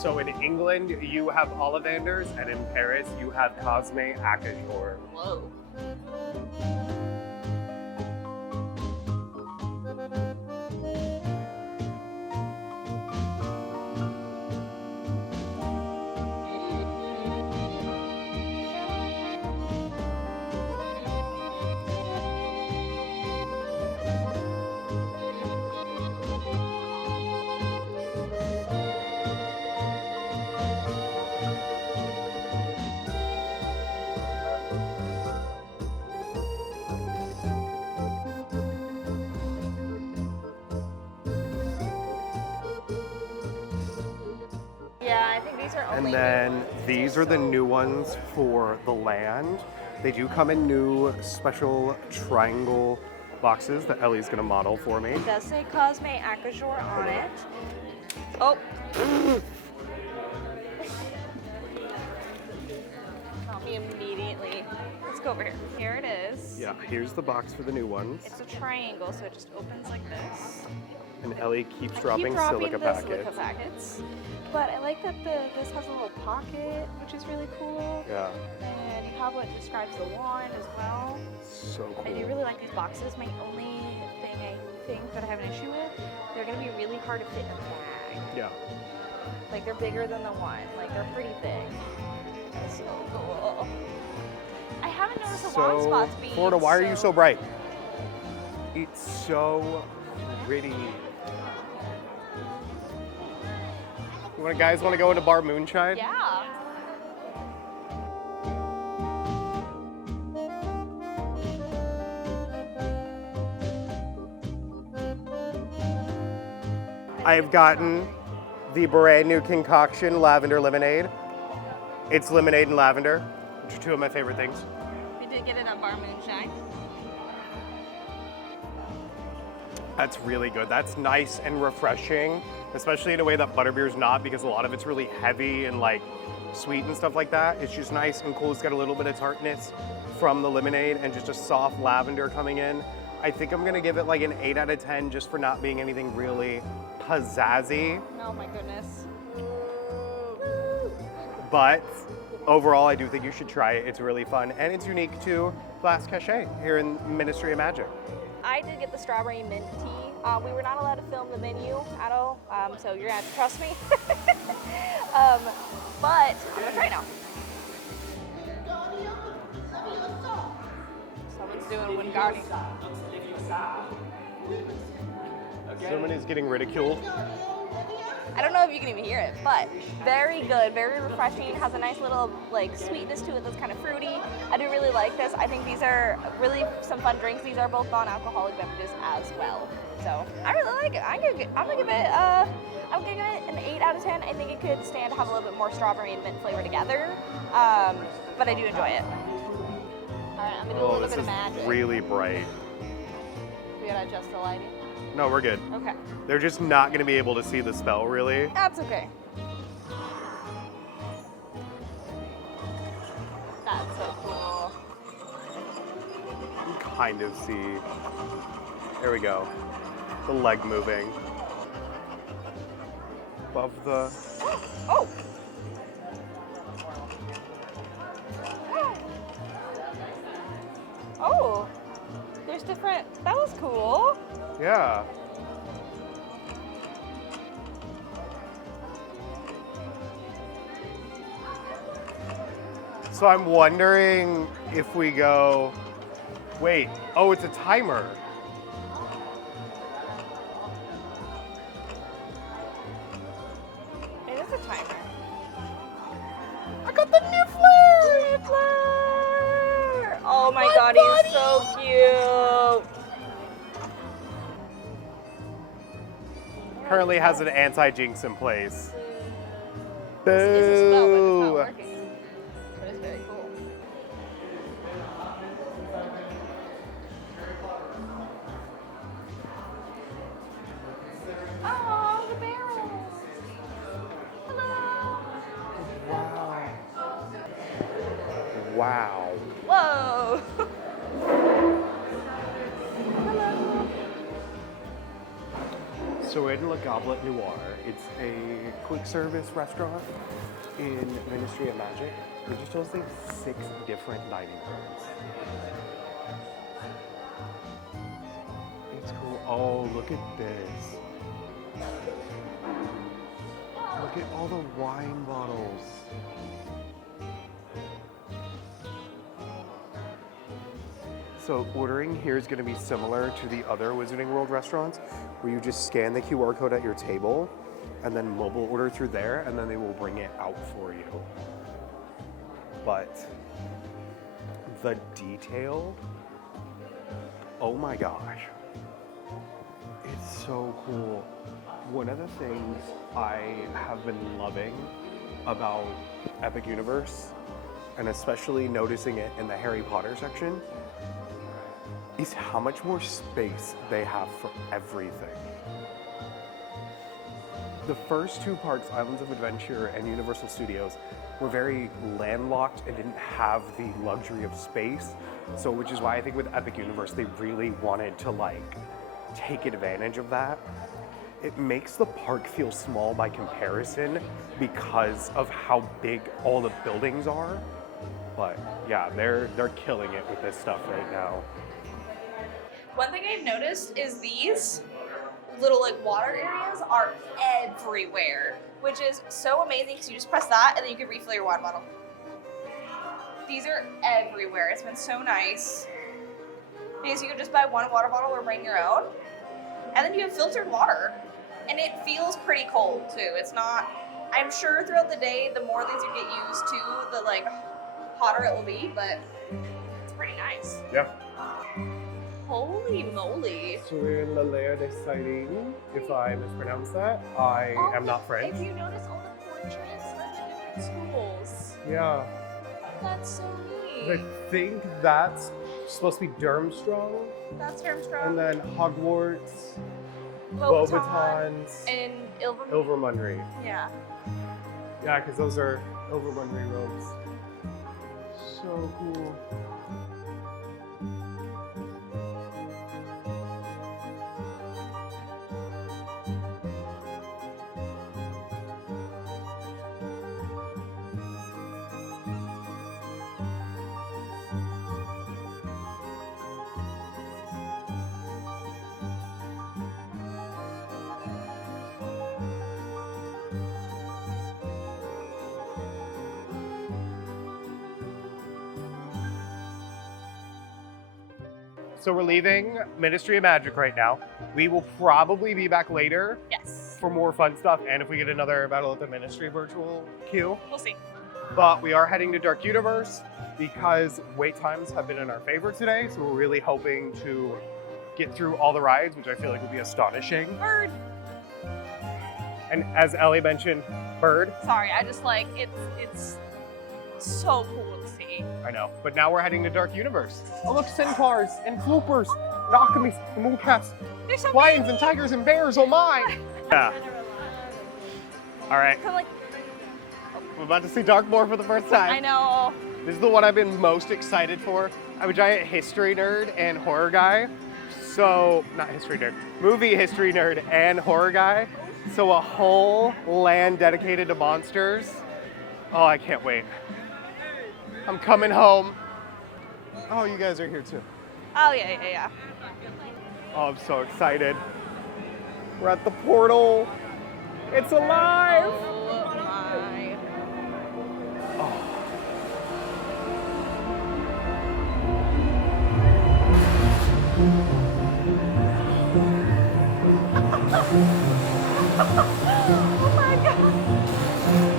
So in England, you have Ollivanders, and in Paris, you have Cosme Acajor. Whoa. Yeah, I think these are only And then new ones. these are the new ones for the land. They do come in new special triangle boxes that Ellie's gonna model for me. It does say Cosme Acajor on it. Oh. Got me immediately. Let's go over here. Here it is. Yeah, here's the box for the new ones. It's a triangle, so it just opens like this. And Ellie keeps I dropping keep dropping silica the packets. silica packets. But I like that this has a little pocket, which is really cool. Yeah, And you have what describes the wand as well. so cool. I do really like these boxes. My only thing I think that I have an issue with, they're gonna be really hard to fit in a bag. Yeah. Like they're bigger than the one. Like they're pretty big. So cool. I haven't noticed the wand spots being Florida, why are you so bright? It's so pretty. Guys want to go into Bar Moonshine? Yeah. I have gotten the brand new concoction lavender lemonade. It's lemonade and lavender, which are two of my favorite things. We did get it on Bar Moonshine. That's really good. That's nice and refreshing, especially in a way that butterbeer's not, because a lot of it's really heavy and like sweet and stuff like that. It's just nice and cool. It's got a little bit of tartness from the lemonade and just a soft lavender coming in. I think I'm gonna give it like an 8 out of 10 just for not being anything really pizzazzy. Oh my goodness. But overall, I do think you should try it. It's really fun and it's unique to Glass Cachet here in Ministry of Magic. I did get the strawberry mint tea. We were not allowed to film the menu at all, so you're gonna have to trust me. But I'm gonna try now. Someone's doing Wingardium. Someone is getting ridiculed. I don't know if you can even hear it, but very good, very refreshing. Has a nice little like sweetness to it that's kind of fruity. I do really like this. I think these are really some fun drinks. These are both non-alcoholic beverages as well. So I really like it. I'm gonna give it an 8 out of 10. I think it could stand to have a little bit more strawberry and mint flavor together, but I do enjoy it. All right, I'm gonna do a Oh, little this bit is of magic. really bright. We gotta adjust the lighting. No, we're good. Okay, They're just not gonna be able to see the spell, really. that's okay. That's so cool. You can kind of see. There we go. The leg moving. Above the... Oh! Oh! There's different... That was cool. Yeah. So I'm wondering if we go... Wait. Oh, it's a timer. It is a timer. I got the Niffler! Niffler! Oh my god, he's so cute. Currently has an anti-jinx in place. It's a spell, but it's not Boo! working. But it's very cool. Oh, the barrels! Hello! Wow. Whoa! Hello! So we're in Le Goblet Noir. It's a quick service restaurant in Ministry of Magic. It just shows like 6 different dining rooms. It's cool. Oh, look at this. Look at all the wine bottles. So ordering here is going to be similar to the other Wizarding World restaurants, where you just scan the QR code at your table and then mobile order through there, and then they will bring it out for you. But the detail, oh my gosh, it's so cool. One of the things I have been loving about Epic Universe, and especially noticing it in the Harry Potter section, is how much more space they have for everything. The first 2 parks, Islands of Adventure and Universal Studios, were very landlocked and didn't have the luxury of space. So, which is why I think with Epic Universe, they really wanted to like take advantage of that. It makes the park feel small by comparison because of how big all the buildings are. But yeah, they're killing it with this stuff right now. One thing I've noticed is these little like water areas are everywhere, which is so amazing because you just press that and then you can refill your water bottle. These are everywhere. It's been so nice because you can just buy one water bottle or bring your own, and then you have filtered water, and it feels pretty cold too. It's not. I'm sure throughout the day, the more these you get used to, the like hotter it will be, but it's pretty nice. Yeah. Holy moly. So we're in La Lair des Sirènes. If I mispronounce that, I am not French. If you notice all the portraits of the different schools, Yeah. that's so I neat. think that's supposed to be Durmstrang, That's Durmstrang. and then Hogwarts, Beauxbatons, Beauxbatons, and Ilvermorny. Ilvermorny. Yeah. Yeah, because those are Ilvermorny robes. So cool. So we're leaving Ministry of Magic right now. We will probably be back later Yes. for more fun stuff, and if we get another Battle of the Ministry virtual queue. We'll see. But we are heading to Dark Universe because wait times have been in our favor today, so we're really hoping to get through all the rides, which I feel like will be astonishing. Bird. And as Ellie mentioned, Bird. Sorry, I just like it's so cool to see. I know. But now we're heading to Dark Universe. Oh look, centaurs and floopers, and alchemies and mooncats, There's so lions many. and tigers and bears, oh my! Yeah. Alright, I'm like, we're about to see Darkmoor for the first time. I know. This is the one I've been most excited for. I'm a giant history nerd and horror guy. So, not history nerd, movie history nerd and horror guy. So a whole land dedicated to monsters. Oh, I can't wait. I'm coming home. Oh, you guys are here too. Oh yeah. Oh, I'm so excited. We're at the portal. It's alive. Oh my. Oh my god.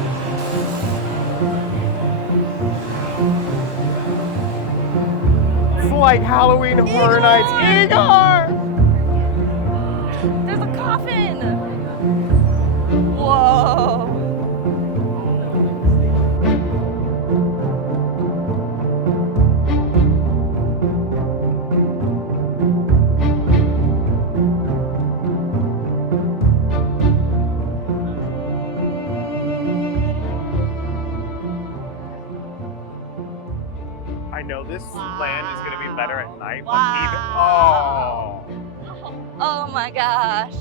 It's like Halloween Horror Nights. Igor! There's a coffin. Whoa. I know this land is going to be better at night, Wow. but even Oh my gosh.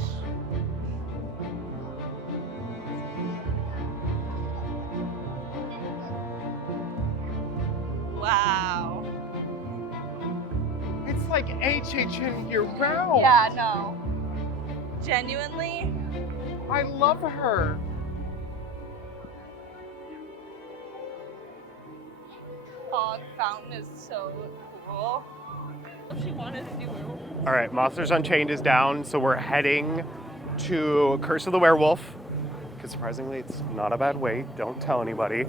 Wow. it's like HHN year round. Yeah, no. Genuinely, I love her. Fog Fountain is so cool. If she wanted to do werewolf. All right, Monsters Unchained is down, so we're heading to Curse of the Werewolf. Because surprisingly, it's not a bad wait. Don't tell anybody.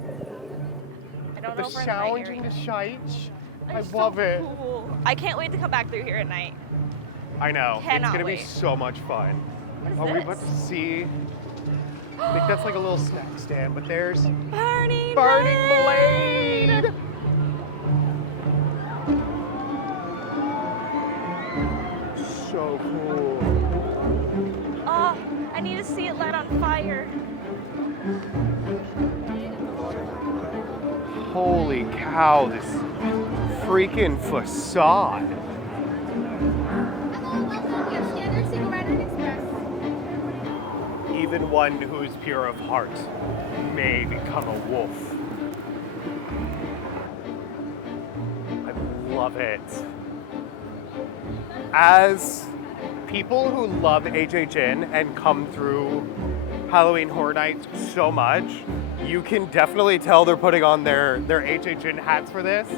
I don't The know if we're in the right challenge area. and the shite. I It's love so it. Cool. I can't wait to come back through here at night. I know. Cannot it's gonna be wait. so much fun. What is Are we about to this? see? I think that's like a little snack stand, but there's Burning Blade! So cool. Oh, I need to see it light on fire. Holy cow, this freaking facade. Even one who is pure of heart may become a wolf. I love it. As people who love HHN and come through Halloween Horror Nights so much, you can definitely tell they're putting on their HHN hats for this.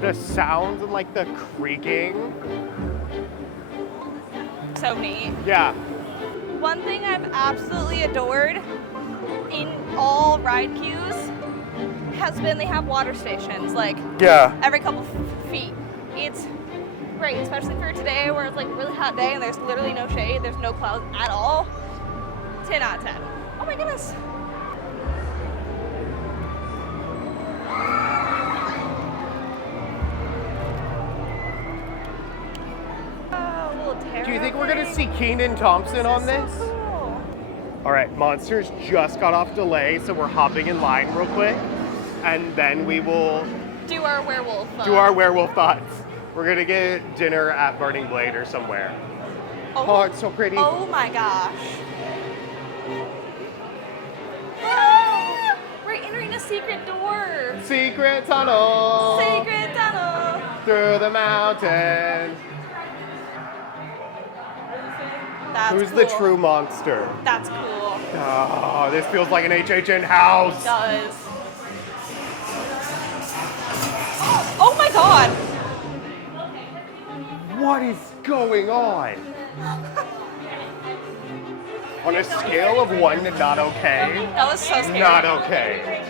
The sounds and like the creaking. So neat. Yeah. One thing I've absolutely adored in all ride queues has been they have water stations like Yeah. every couple feet. It's great, especially for today where it's like a really hot day and there's literally no shade, there's no clouds at all. 10 out of 10. Oh my goodness. Do you think we're gonna see Keenan Thompson on this? So cool. All right, Monsters just got off delay, so we're hopping in line real quick, and then we will Do our werewolf. do our werewolf thoughts. We're gonna get dinner at Burning Blade or somewhere. Oh, it's so pretty. Oh my gosh. Ah, we're entering a secret door. Secret tunnel. Secret tunnel. Through the mountain. That's Who's cool. the true monster? That's cool. Oh, this feels like an HHN house. It does. Oh my god. What is going on? On a scale of 1 to not okay, That was so scary. not okay.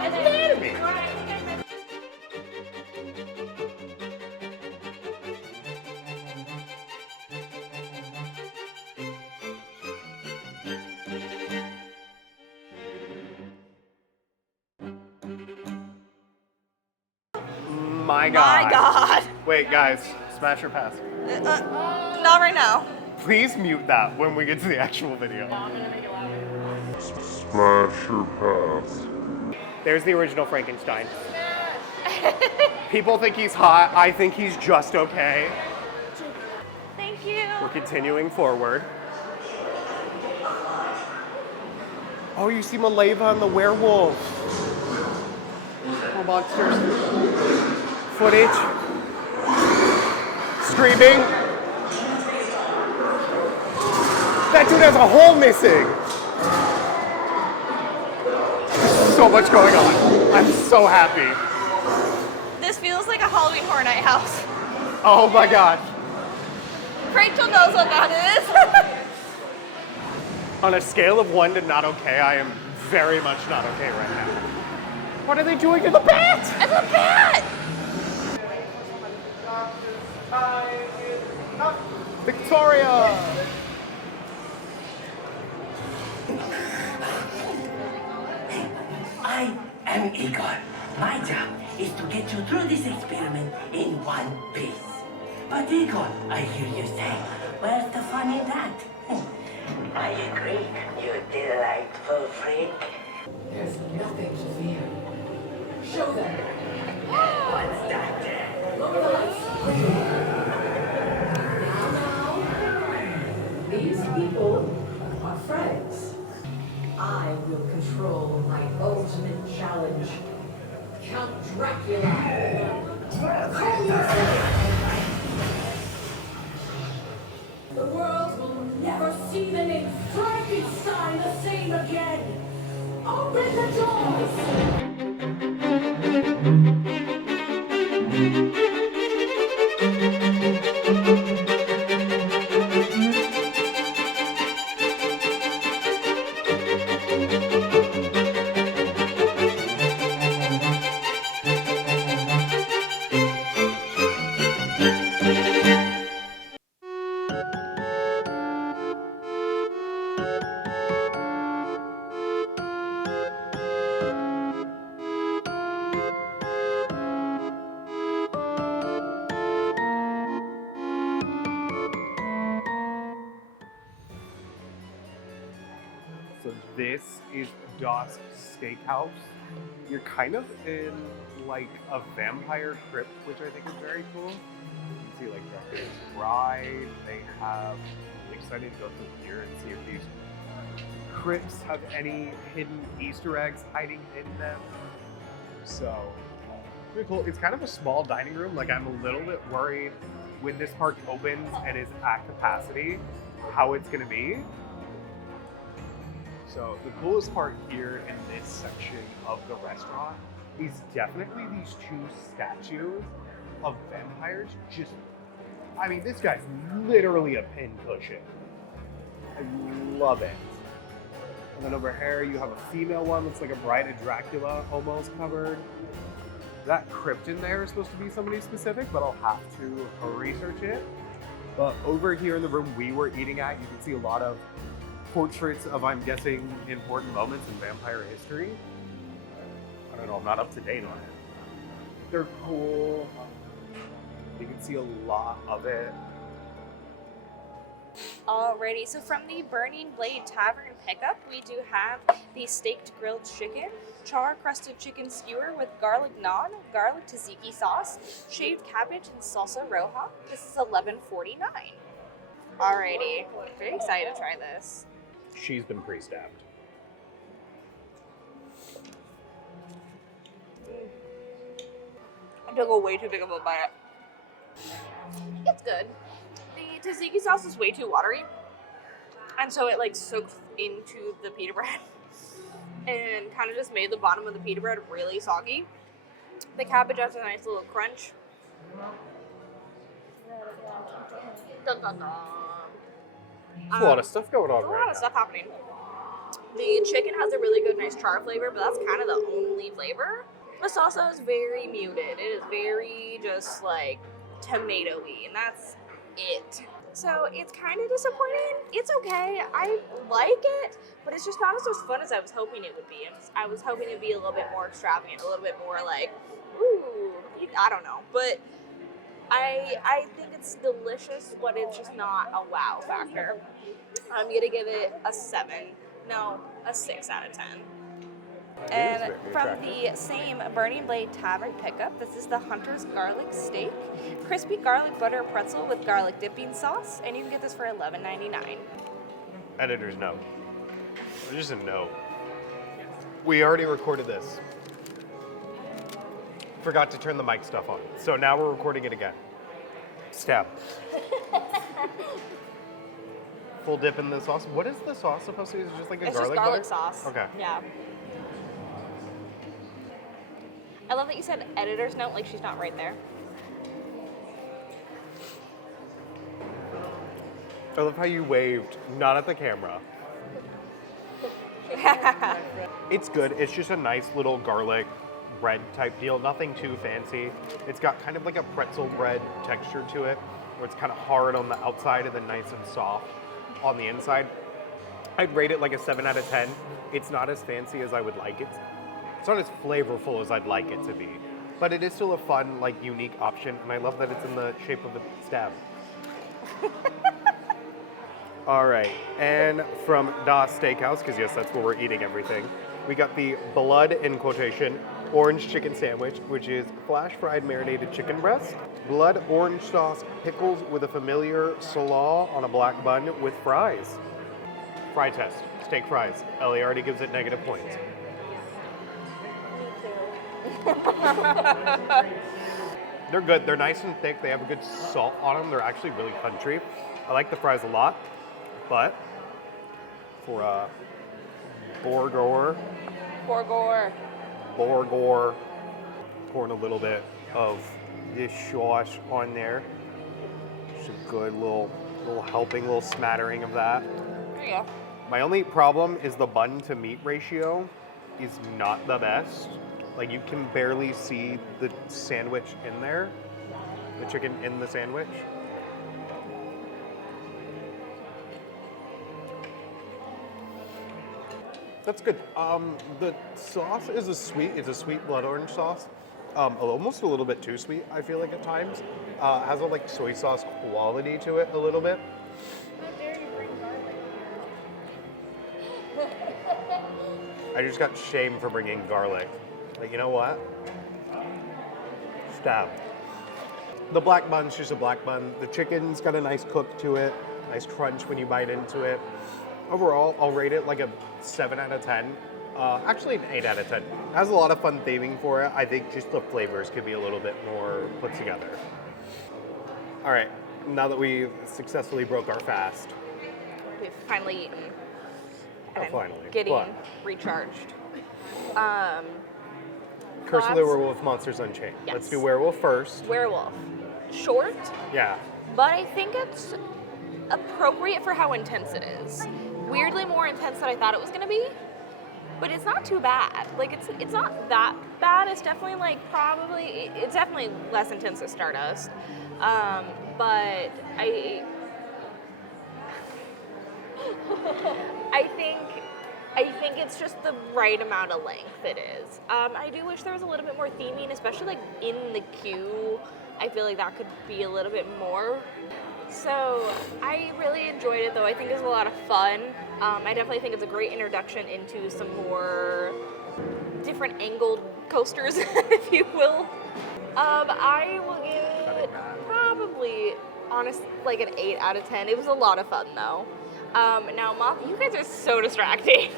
Anatomy. My God. My god. Wait, guys, smash or pass? Not right now. Please mute that when we get to the actual video. Smash or pass. There's the original Frankenstein. People think he's hot. I think he's just okay. Thank you. We're continuing forward. Oh, you see Melinda and the werewolf. Oh, monsters. Footage. Screaming. That dude has a hole missing. So much going on. I'm so happy. This feels like a Halloween Horror Night house. Oh my God. Rachel knows what that is. On a scale of 1 to not okay, I am very much not okay right now. What are they doing to the bat? And the bat! Victoria! I am Igor. My job is to get you through this experiment in one piece. But Igor, I hear you say, where's the fun in that? I agree, you delightful freak. There's nothing to fear. Show them. What's that? Lower the lights. Now, these people are friends. I will control my ultimate challenge. Count Dracula. Call yourself. The world will never see the name Frankenstein the same again. Open the doors. So this is Das Steakhouse. You're kind of in like a vampire crypt, which I think is very cool. You can see like Dracula's Ride. They have, I'm excited to go through here and see if these crypts have any hidden Easter eggs hiding in them. So pretty cool. It's kind of a small dining room. Like I'm a little bit worried when this park opens and is at capacity, how it's gonna be. So the coolest part here in this section of the restaurant is definitely these two statues of vampires. Just, I mean, this guy's literally a pincushion. I love it. And then over here you have a female one, looks like a Bride of Dracula, almost covered. That crypt in there is supposed to be somebody specific, but I'll have to research it. But over here in the room we were eating at, you can see a lot of portraits of, I'm guessing, important moments in vampire history. I don't know, I'm not up to date on it. They're cool. You can see a lot of it. Alrighty, so from the Burning Blade Tavern pickup, we do have the staked grilled chicken, char-crusted chicken skewer with garlic naan, garlic tzatziki sauce, shaved cabbage, and salsa roja. This is $11.49. Alrighty, very excited to try this. She's been pre-stabbed. I took a way too big of a bite. It's good. The tzatziki sauce is way too watery, and so it like soaked into the pita bread and kind of just made the bottom of the pita bread really soggy. The cabbage has a nice little crunch. Dun, dun, dun. There's a lot of stuff going on There's a right lot of now. stuff happening. The chicken has a really good, nice char flavor, but that's kind of the only flavor. The salsa is very muted. It is very just like tomato-y, and that's it. So it's kind of disappointing. It's okay. I like it, but it's just not as fun as I was hoping it would be. I was hoping it'd be a little bit more extravagant, a little bit more like, ooh, I don't know. But I think it's delicious, but it's just not a wow factor. I'm gonna give it a 6 out of 10. And from the same Burning Blade Tavern pickup, this is the Hunter's Garlic Steak, crispy garlic butter pretzel with garlic dipping sauce, and you can get this for $11.99. Editor's note. Just a note. We already recorded this. Forgot to turn the mic stuff on. So now we're recording it again. Stab. Full dip in the sauce. What is the sauce supposed to be? Is it just like a It's garlic just garlic butter? sauce. Okay. Yeah. I love that you said editor's note like she's not right there. I love how you waved, not at the camera. It's good. It's just a nice little garlic bread type deal. Nothing too fancy. It's got kind of like a pretzel bread texture to it, where it's kind of hard on the outside and then nice and soft on the inside. I'd rate it like a 7 out of 10. It's not as fancy as I would like it. It's not as flavorful as I'd like it to be. But it is still a fun, like, unique option, and I love that it's in the shape of a stab. All right, and from Das Steakhouse, because yes, that's where we're eating everything, we got the blood, in quotation, orange chicken sandwich, which is flash fried marinated chicken breast, blood orange sauce pickles with a familiar slaw on a black bun with fries. Fry test, steak fries. Ellie already gives it negative points. They're good. They're nice and thick. They have a good salt on them. They're actually really country. I like the fries a lot, but for a Borgor, pouring a little bit of this sauce on there. Just a good little helping, little smattering of that. There you go. My only problem is the bun to meat ratio is not the best. Like, you can barely see the sandwich in there, the chicken in the sandwich. That's good. The sauce is it's a sweet blood orange sauce. Almost a little bit too sweet, I feel like at times. Has a like soy sauce quality to it a little bit. I just got shamed for bringing garlic. Like, you know what? Stab. The black bun's just a black bun. The chicken's got a nice cook to it, nice crunch when you bite into it. Overall, I'll rate it like a 7 out of 10. Actually, an 8 out of 10. It has a lot of fun theming for it. I think just the flavors could be a little bit more put together. All right, now that we successfully broke our fast. We've finally eaten. Oh, And finally. Getting What? recharged. Curse of the Class- Werewolf Monsters Unchained. Yes. Let's do Werewolf first. Werewolf. Short, Yeah. but I think it's appropriate for how intense it is. Weirdly more intense than I thought it was gonna be, but it's not too bad. Like it's not that bad. It's definitely like it's definitely less intense than Stardust. But I think it's just the right amount of length it is. I do wish there was a little bit more theming, especially like in the queue I feel like that could be a little bit more. So I really enjoyed it though. I think it was a lot of fun. I definitely think it's a great introduction into some more different angled coasters, if you will. I will give it probably, like an 8 out of 10. It was a lot of fun though. Now, Moth, you guys are so distracting.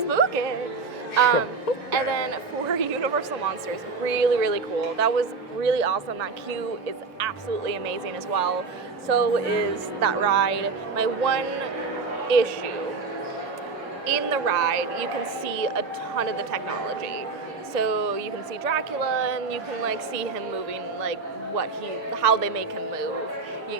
Spooky. And then for Universal Monsters, really, really cool. That was really awesome. That queue is absolutely amazing as well. So is that ride. My one issue, in the ride, you can see a ton of the technology. So you can see Dracula and you can like see him moving, like how they make him move.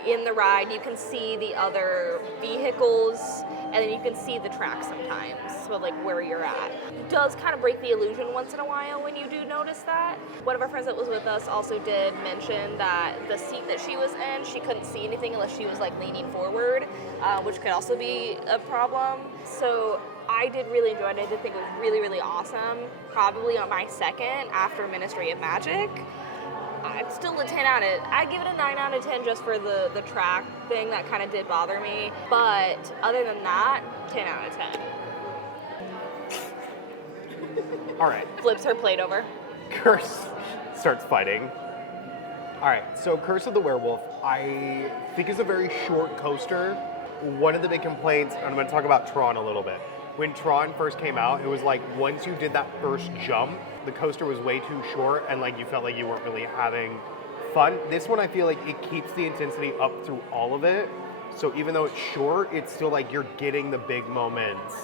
In the ride, you can see the other vehicles, and then you can see the track sometimes, so like where you're at. It does kind of break the illusion once in a while when you do notice that. One of our friends that was with us also did mention that the seat that she was in, she couldn't see anything unless she was like leaning forward, which could also be a problem. So I did really enjoy it. I did think it was really, really awesome. Probably on my second after Ministry of Magic. It's still a 10 out of, I give it a 9 out of 10 just for the track thing that kind of did bother me. But other than that, 10 out of 10. All right. Flips her plate over. Curse starts fighting. All right, so Curse of the Werewolf, I think is a very short coaster. One of the big complaints, and I'm going to talk about Tron a little bit. When Tron first came out, it was like once you did that first jump, the coaster was way too short and like you felt like you weren't really having fun. This one, I feel like it keeps the intensity up through all of it. So even though it's short, it's still like you're getting the big moments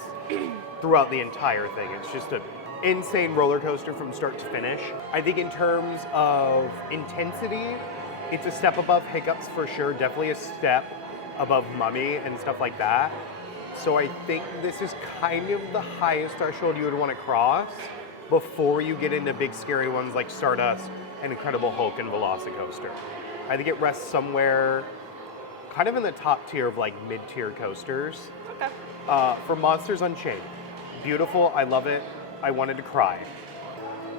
throughout the entire thing. It's just an insane roller coaster from start to finish. I think in terms of intensity, it's a step above Hiccups for sure. Definitely a step above Mummy and stuff like that. So I think this is kind of the highest threshold you would want to cross before you get into big scary ones like Stardust and Incredible Hulk and Velocicoaster. I think it rests somewhere kind of in the top tier of like mid-tier coasters. Okay. For Monsters Unchained, beautiful, I love it, I wanted to cry.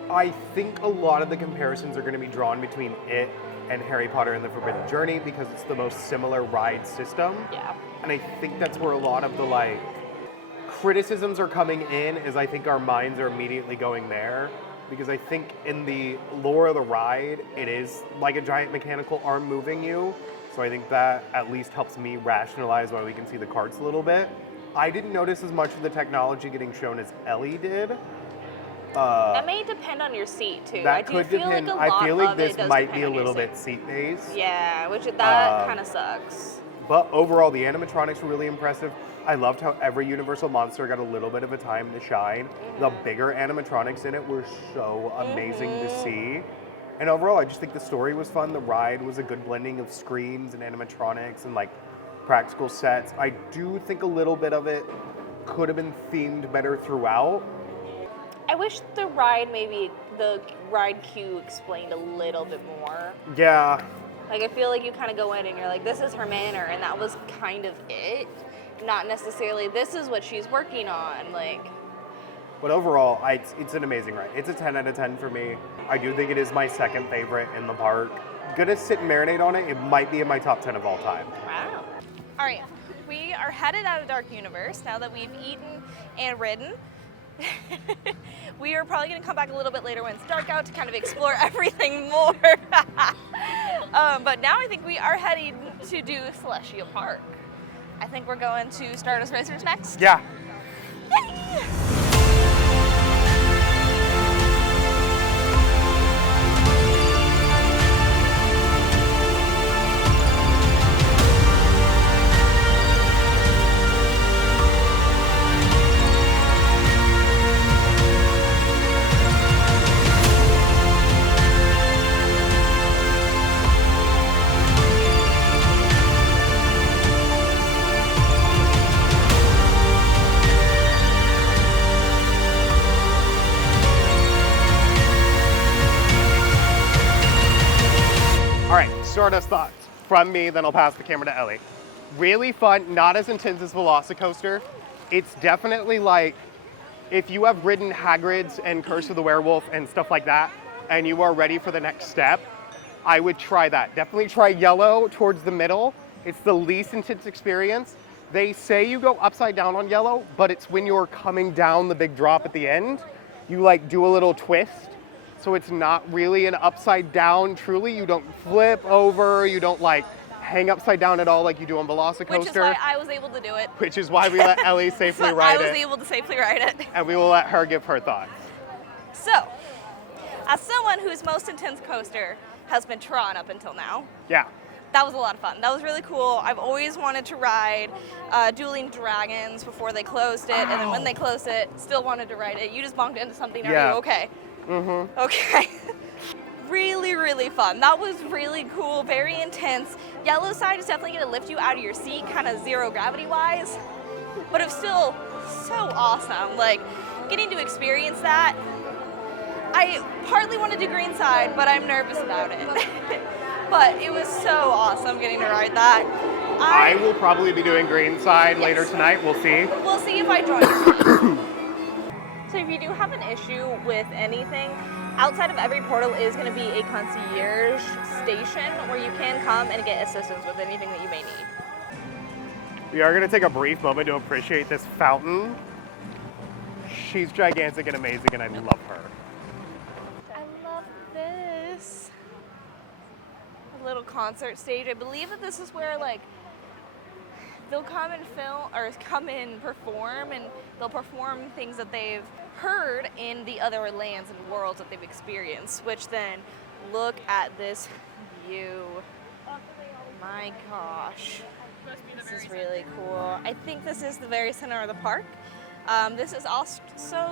I think a lot of the comparisons are going to be drawn between it and Harry Potter and the Forbidden Journey because it's the most similar ride system. Yeah. And I think that's where a lot of the like criticisms are coming in, is I think our minds are immediately going there. Because I think in the lore of the ride, it is like a giant mechanical arm moving you. So I think that at least helps me rationalize why we can see the carts a little bit. I didn't notice as much of the technology getting shown as Ellie did. That may depend on your seat too. That could depend. I feel like this might be a little bit seat-based. Yeah, which that kind of sucks. But overall, the animatronics were really impressive. I loved how every Universal monster got a little bit of a time to shine. The bigger animatronics in it were so amazing to see. And overall, I just think the story was fun. The ride was a good blending of screens and animatronics and like practical sets. I do think a little bit of it could have been themed better throughout. I wish the ride queue explained a little bit more. Yeah. Like I feel like you kind of go in and you're like, this is her manor, and that was kind of it. Not necessarily, this is what she's working on, like. But overall, it's an amazing ride. It's a 10 out of 10 for me. I do think it is my second favorite in the park. Gonna sit and marinate on it. It might be in my top 10 of all time. Wow. All right, we are headed out of Dark Universe now that we've eaten and ridden. We are probably gonna come back a little bit later when it's dark out to kind of explore everything more. But now I think we are heading to do Celestial Park. I think we're going to Stardust Racers next. Yeah. Yay! Stardust thoughts from me, then I'll pass the camera to Ellie. Really fun, not as intense as Velocicoaster. It's definitely like if you have ridden Hagrid's and Curse of the Werewolf and stuff like that, and you are ready for the next step, I would try that. Definitely try yellow towards the middle. It's the least intense experience. They say you go upside down on yellow, but it's when you're coming down the big drop at the end, you like do a little twist. So it's not really an upside down truly. You don't flip over, you don't like hang upside down at all like you do on Velocicoaster. Which is why I was able to do it. Which is why we let Ellie safely ride it. I was able to safely ride it. And we will let her give her thoughts. So, as someone whose most intense coaster has been Tron up until now. Yeah. That was a lot of fun. That was really cool. I've always wanted to ride Dueling Dragons before they closed it, and then when they closed it, still wanted to ride it. You just bumped into something. Are you okay? Mm-hmm. Okay. Really, really fun. That was really cool, very intense. Yellow side is definitely going to lift you out of your seat, kind of zero gravity wise, but it was still so awesome. Like, getting to experience that. I partly want to do green side, but I'm nervous about it. But it was so awesome getting to ride that. I will probably be doing green side later tonight. We'll see. We'll see if I join you. So if you do have an issue with anything, outside of every portal is going to be a concierge station where you can come and get assistance with anything that you may need. We are going to take a brief moment to appreciate this fountain. She's gigantic and amazing, and I love her. I love this. A little concert stage. I believe that this is where, like, they'll come and film, or come and perform, and they'll perform things that they've heard in the other lands and worlds that they've experienced, which then, look at this view. My gosh. This is really cool. I think this is the very center of the park. This is also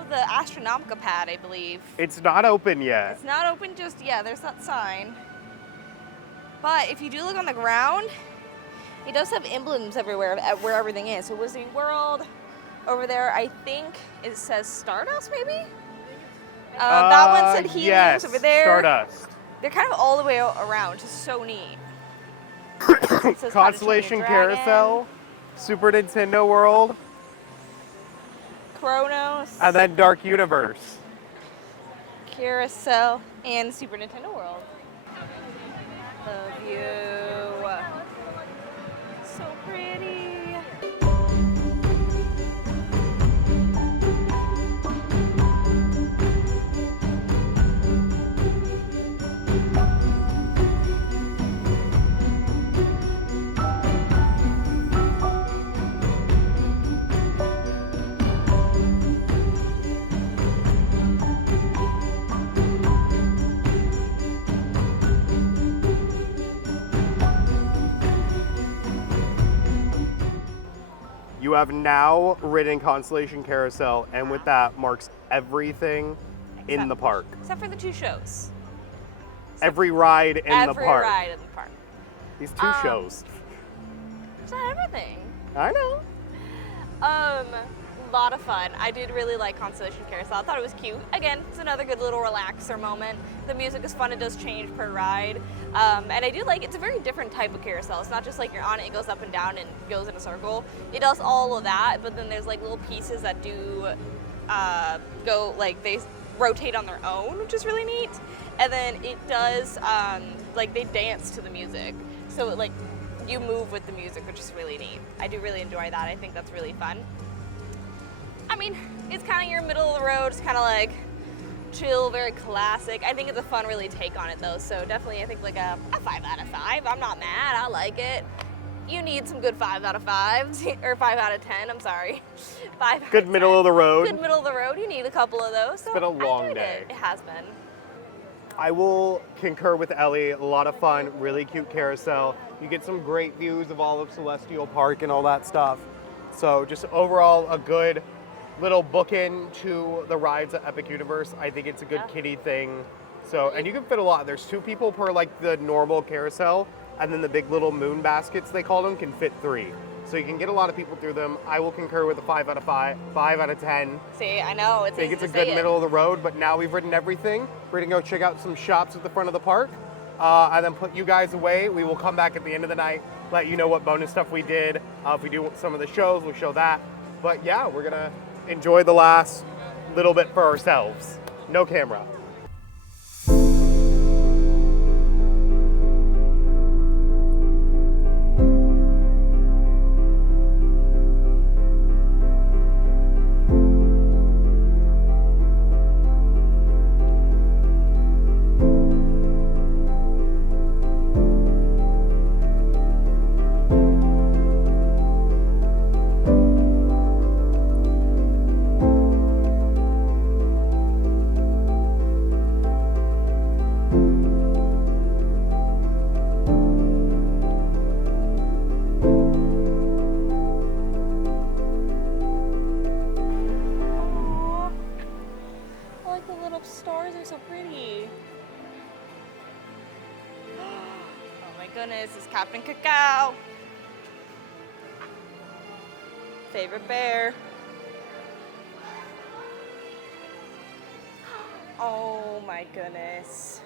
the Astronomica pad, I believe. It's not open yet. It's not open just yet. There's that sign. But if you do look on the ground, it does have emblems everywhere where everything is. So Wizarding World, over there, I think it says Stardust, maybe? That one said Helios, yes, over there. Stardust. They're kind of all the way around, which is so neat. Constellation Carousel, Super Nintendo World, Chronos, and then Dark Universe. Carousel, and Super Nintendo World. The view. So pretty. You have now ridden Constellation Carousel, and with that marks everything in the park. Except for the two shows. Every ride in the park. Every ride in the park. These two shows. It's not everything. I know. Lot of fun. I did really like Constellation Carousel. I thought it was cute. Again, it's another good little relaxer moment. The music is fun. It does change per ride. And I do like, it's a very different type of carousel. It's not just like you're on it, it goes up and down and goes in a circle. It does all of that, but then there's like little pieces that do go, like they rotate on their own, which is really neat. And then it does, like they dance to the music. So like you move with the music, which is really neat. I do really enjoy that. I think that's really fun. I mean, it's kind of your middle of the road. It's kind of like chill, very classic. I think it's a fun, really take on it though. So definitely, I think like a 5 out of 5. I'm not mad. I like it. You need some good 5 out of 5s or 5 out of 10. I'm sorry. 5. Good middle of the road. Good middle of the road. You need a couple of those. So it's been a long day. It has been. I will concur with Ellie. A lot of fun. Really cute carousel. You get some great views of all of Celestial Park and all that stuff. So just overall, a good little bookend to the rides at Epic Universe. I think it's a good kiddie thing. So, and you can fit a lot. There's 2 people per like the normal carousel, and then the big little moon baskets, they call them, can fit 3. So you can get a lot of people through them. I will concur with a 5 out of 5, 5 out of 10. See, I know, it's I think easy it's a to good say middle of the road, but now we've ridden everything. We're gonna go check out some shops at the front of the park, and then put you guys away. We will come back at the end of the night, let you know what bonus stuff we did. If we do some of the shows, we'll show that. But yeah, we're gonna enjoy the last little bit for ourselves. No camera. Stars are so pretty. Oh my goodness, it's Captain Cacao. Favorite bear. Oh my goodness.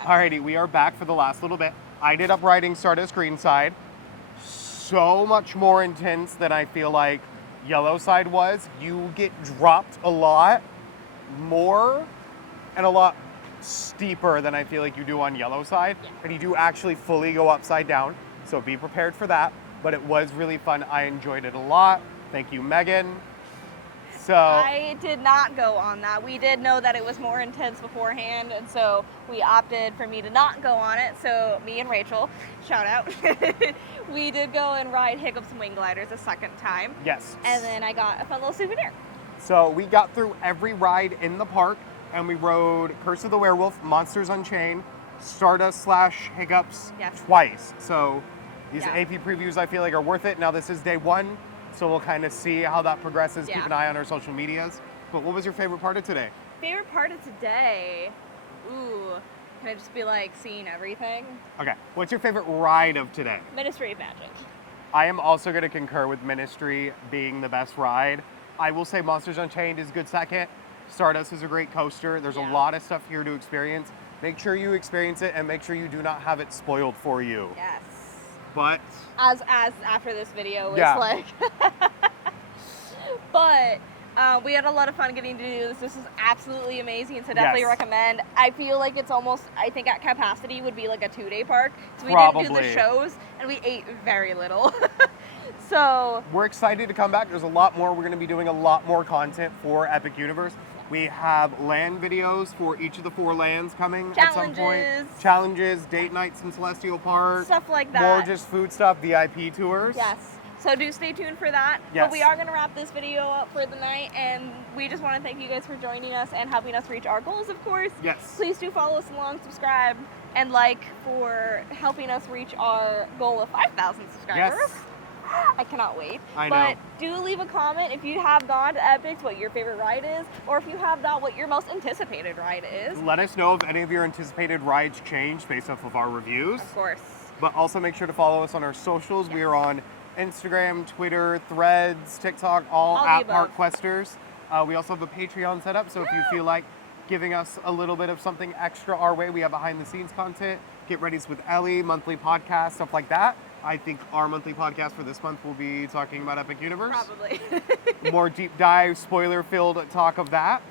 Alrighty, we are back for the last little bit. I ended up riding Stardust Greenside. So much more intense than I feel like Yellowside was. You get dropped a lot more and a lot steeper than I feel like you do on Yellowside. And you do actually fully go upside down. So be prepared for that. But it was really fun. I enjoyed it a lot. Thank you, Megan. So I did not go on that. We did know that it was more intense beforehand, and so we opted for me to not go on it. So me and Rachel, shout out, we did go and ride Hiccups and Wing Gliders a second time. yes. And then I got a fun little souvenir. So we got through every ride in the park, and we rode Curse of the Werewolf, Monsters Unchained, Stardust / Hiccups Yes. twice. So these Yeah. AP previews I feel like are worth it. Now this is day one, so we'll kind of see how that progresses. Keep Yeah. an eye on our social medias. But what was your favorite part of today? Favorite part of today? Ooh, can I just be like seeing everything? Okay, what's your favorite ride of today? Ministry of Magic. I am also going to concur with Ministry being the best ride. I will say Monsters Unchained is a good second. Stardust is a great coaster. There's Yeah. a lot of stuff here to experience. Make sure you experience it and make sure you do not have it spoiled for you. Yes. But As after this video was Yeah. like, but we had a lot of fun getting to do this. This is absolutely amazing, so definitely Yes. recommend. I feel like it's almost, I think at capacity would be like a 2-day park. So we didn't do Probably. the shows and we ate very little. So we're excited to come back. There's a lot more. We're going to be doing a lot more content for Epic Universe. We have land videos for each of the 4 lands coming at some point. Challenges. Challenges, date nights in Celestial Park. stuff like that. More just food stuff, VIP tours. Yes. So do stay tuned for that. Yes. But we are going to wrap this video up for the night, and we just want to thank you guys for joining us and helping us reach our goals, of course. Yes. Please do follow us along, subscribe, and like for helping us reach our goal of 5,000 subscribers. Yes. I cannot wait. I But know. do leave a comment if you have gone to Epics, what your favorite ride is, or if you have not, what your most anticipated ride is. Let us know if any of your anticipated rides changed based off of our reviews. Of course. But also make sure to follow us on our socials. We are on Instagram, Twitter, Threads, TikTok, all All the at above. Park Questers. We also have a Patreon set up, so if you feel like giving us a little bit of something extra our way, we have behind the scenes content, Get Ready's with Ellie, monthly podcast, stuff like that. I think our monthly podcast for this month will be talking about Epic Universe. Probably. More deep dive, spoiler-filled talk of that.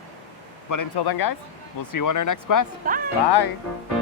But until then, guys, we'll see you on our next quest. Bye. Bye.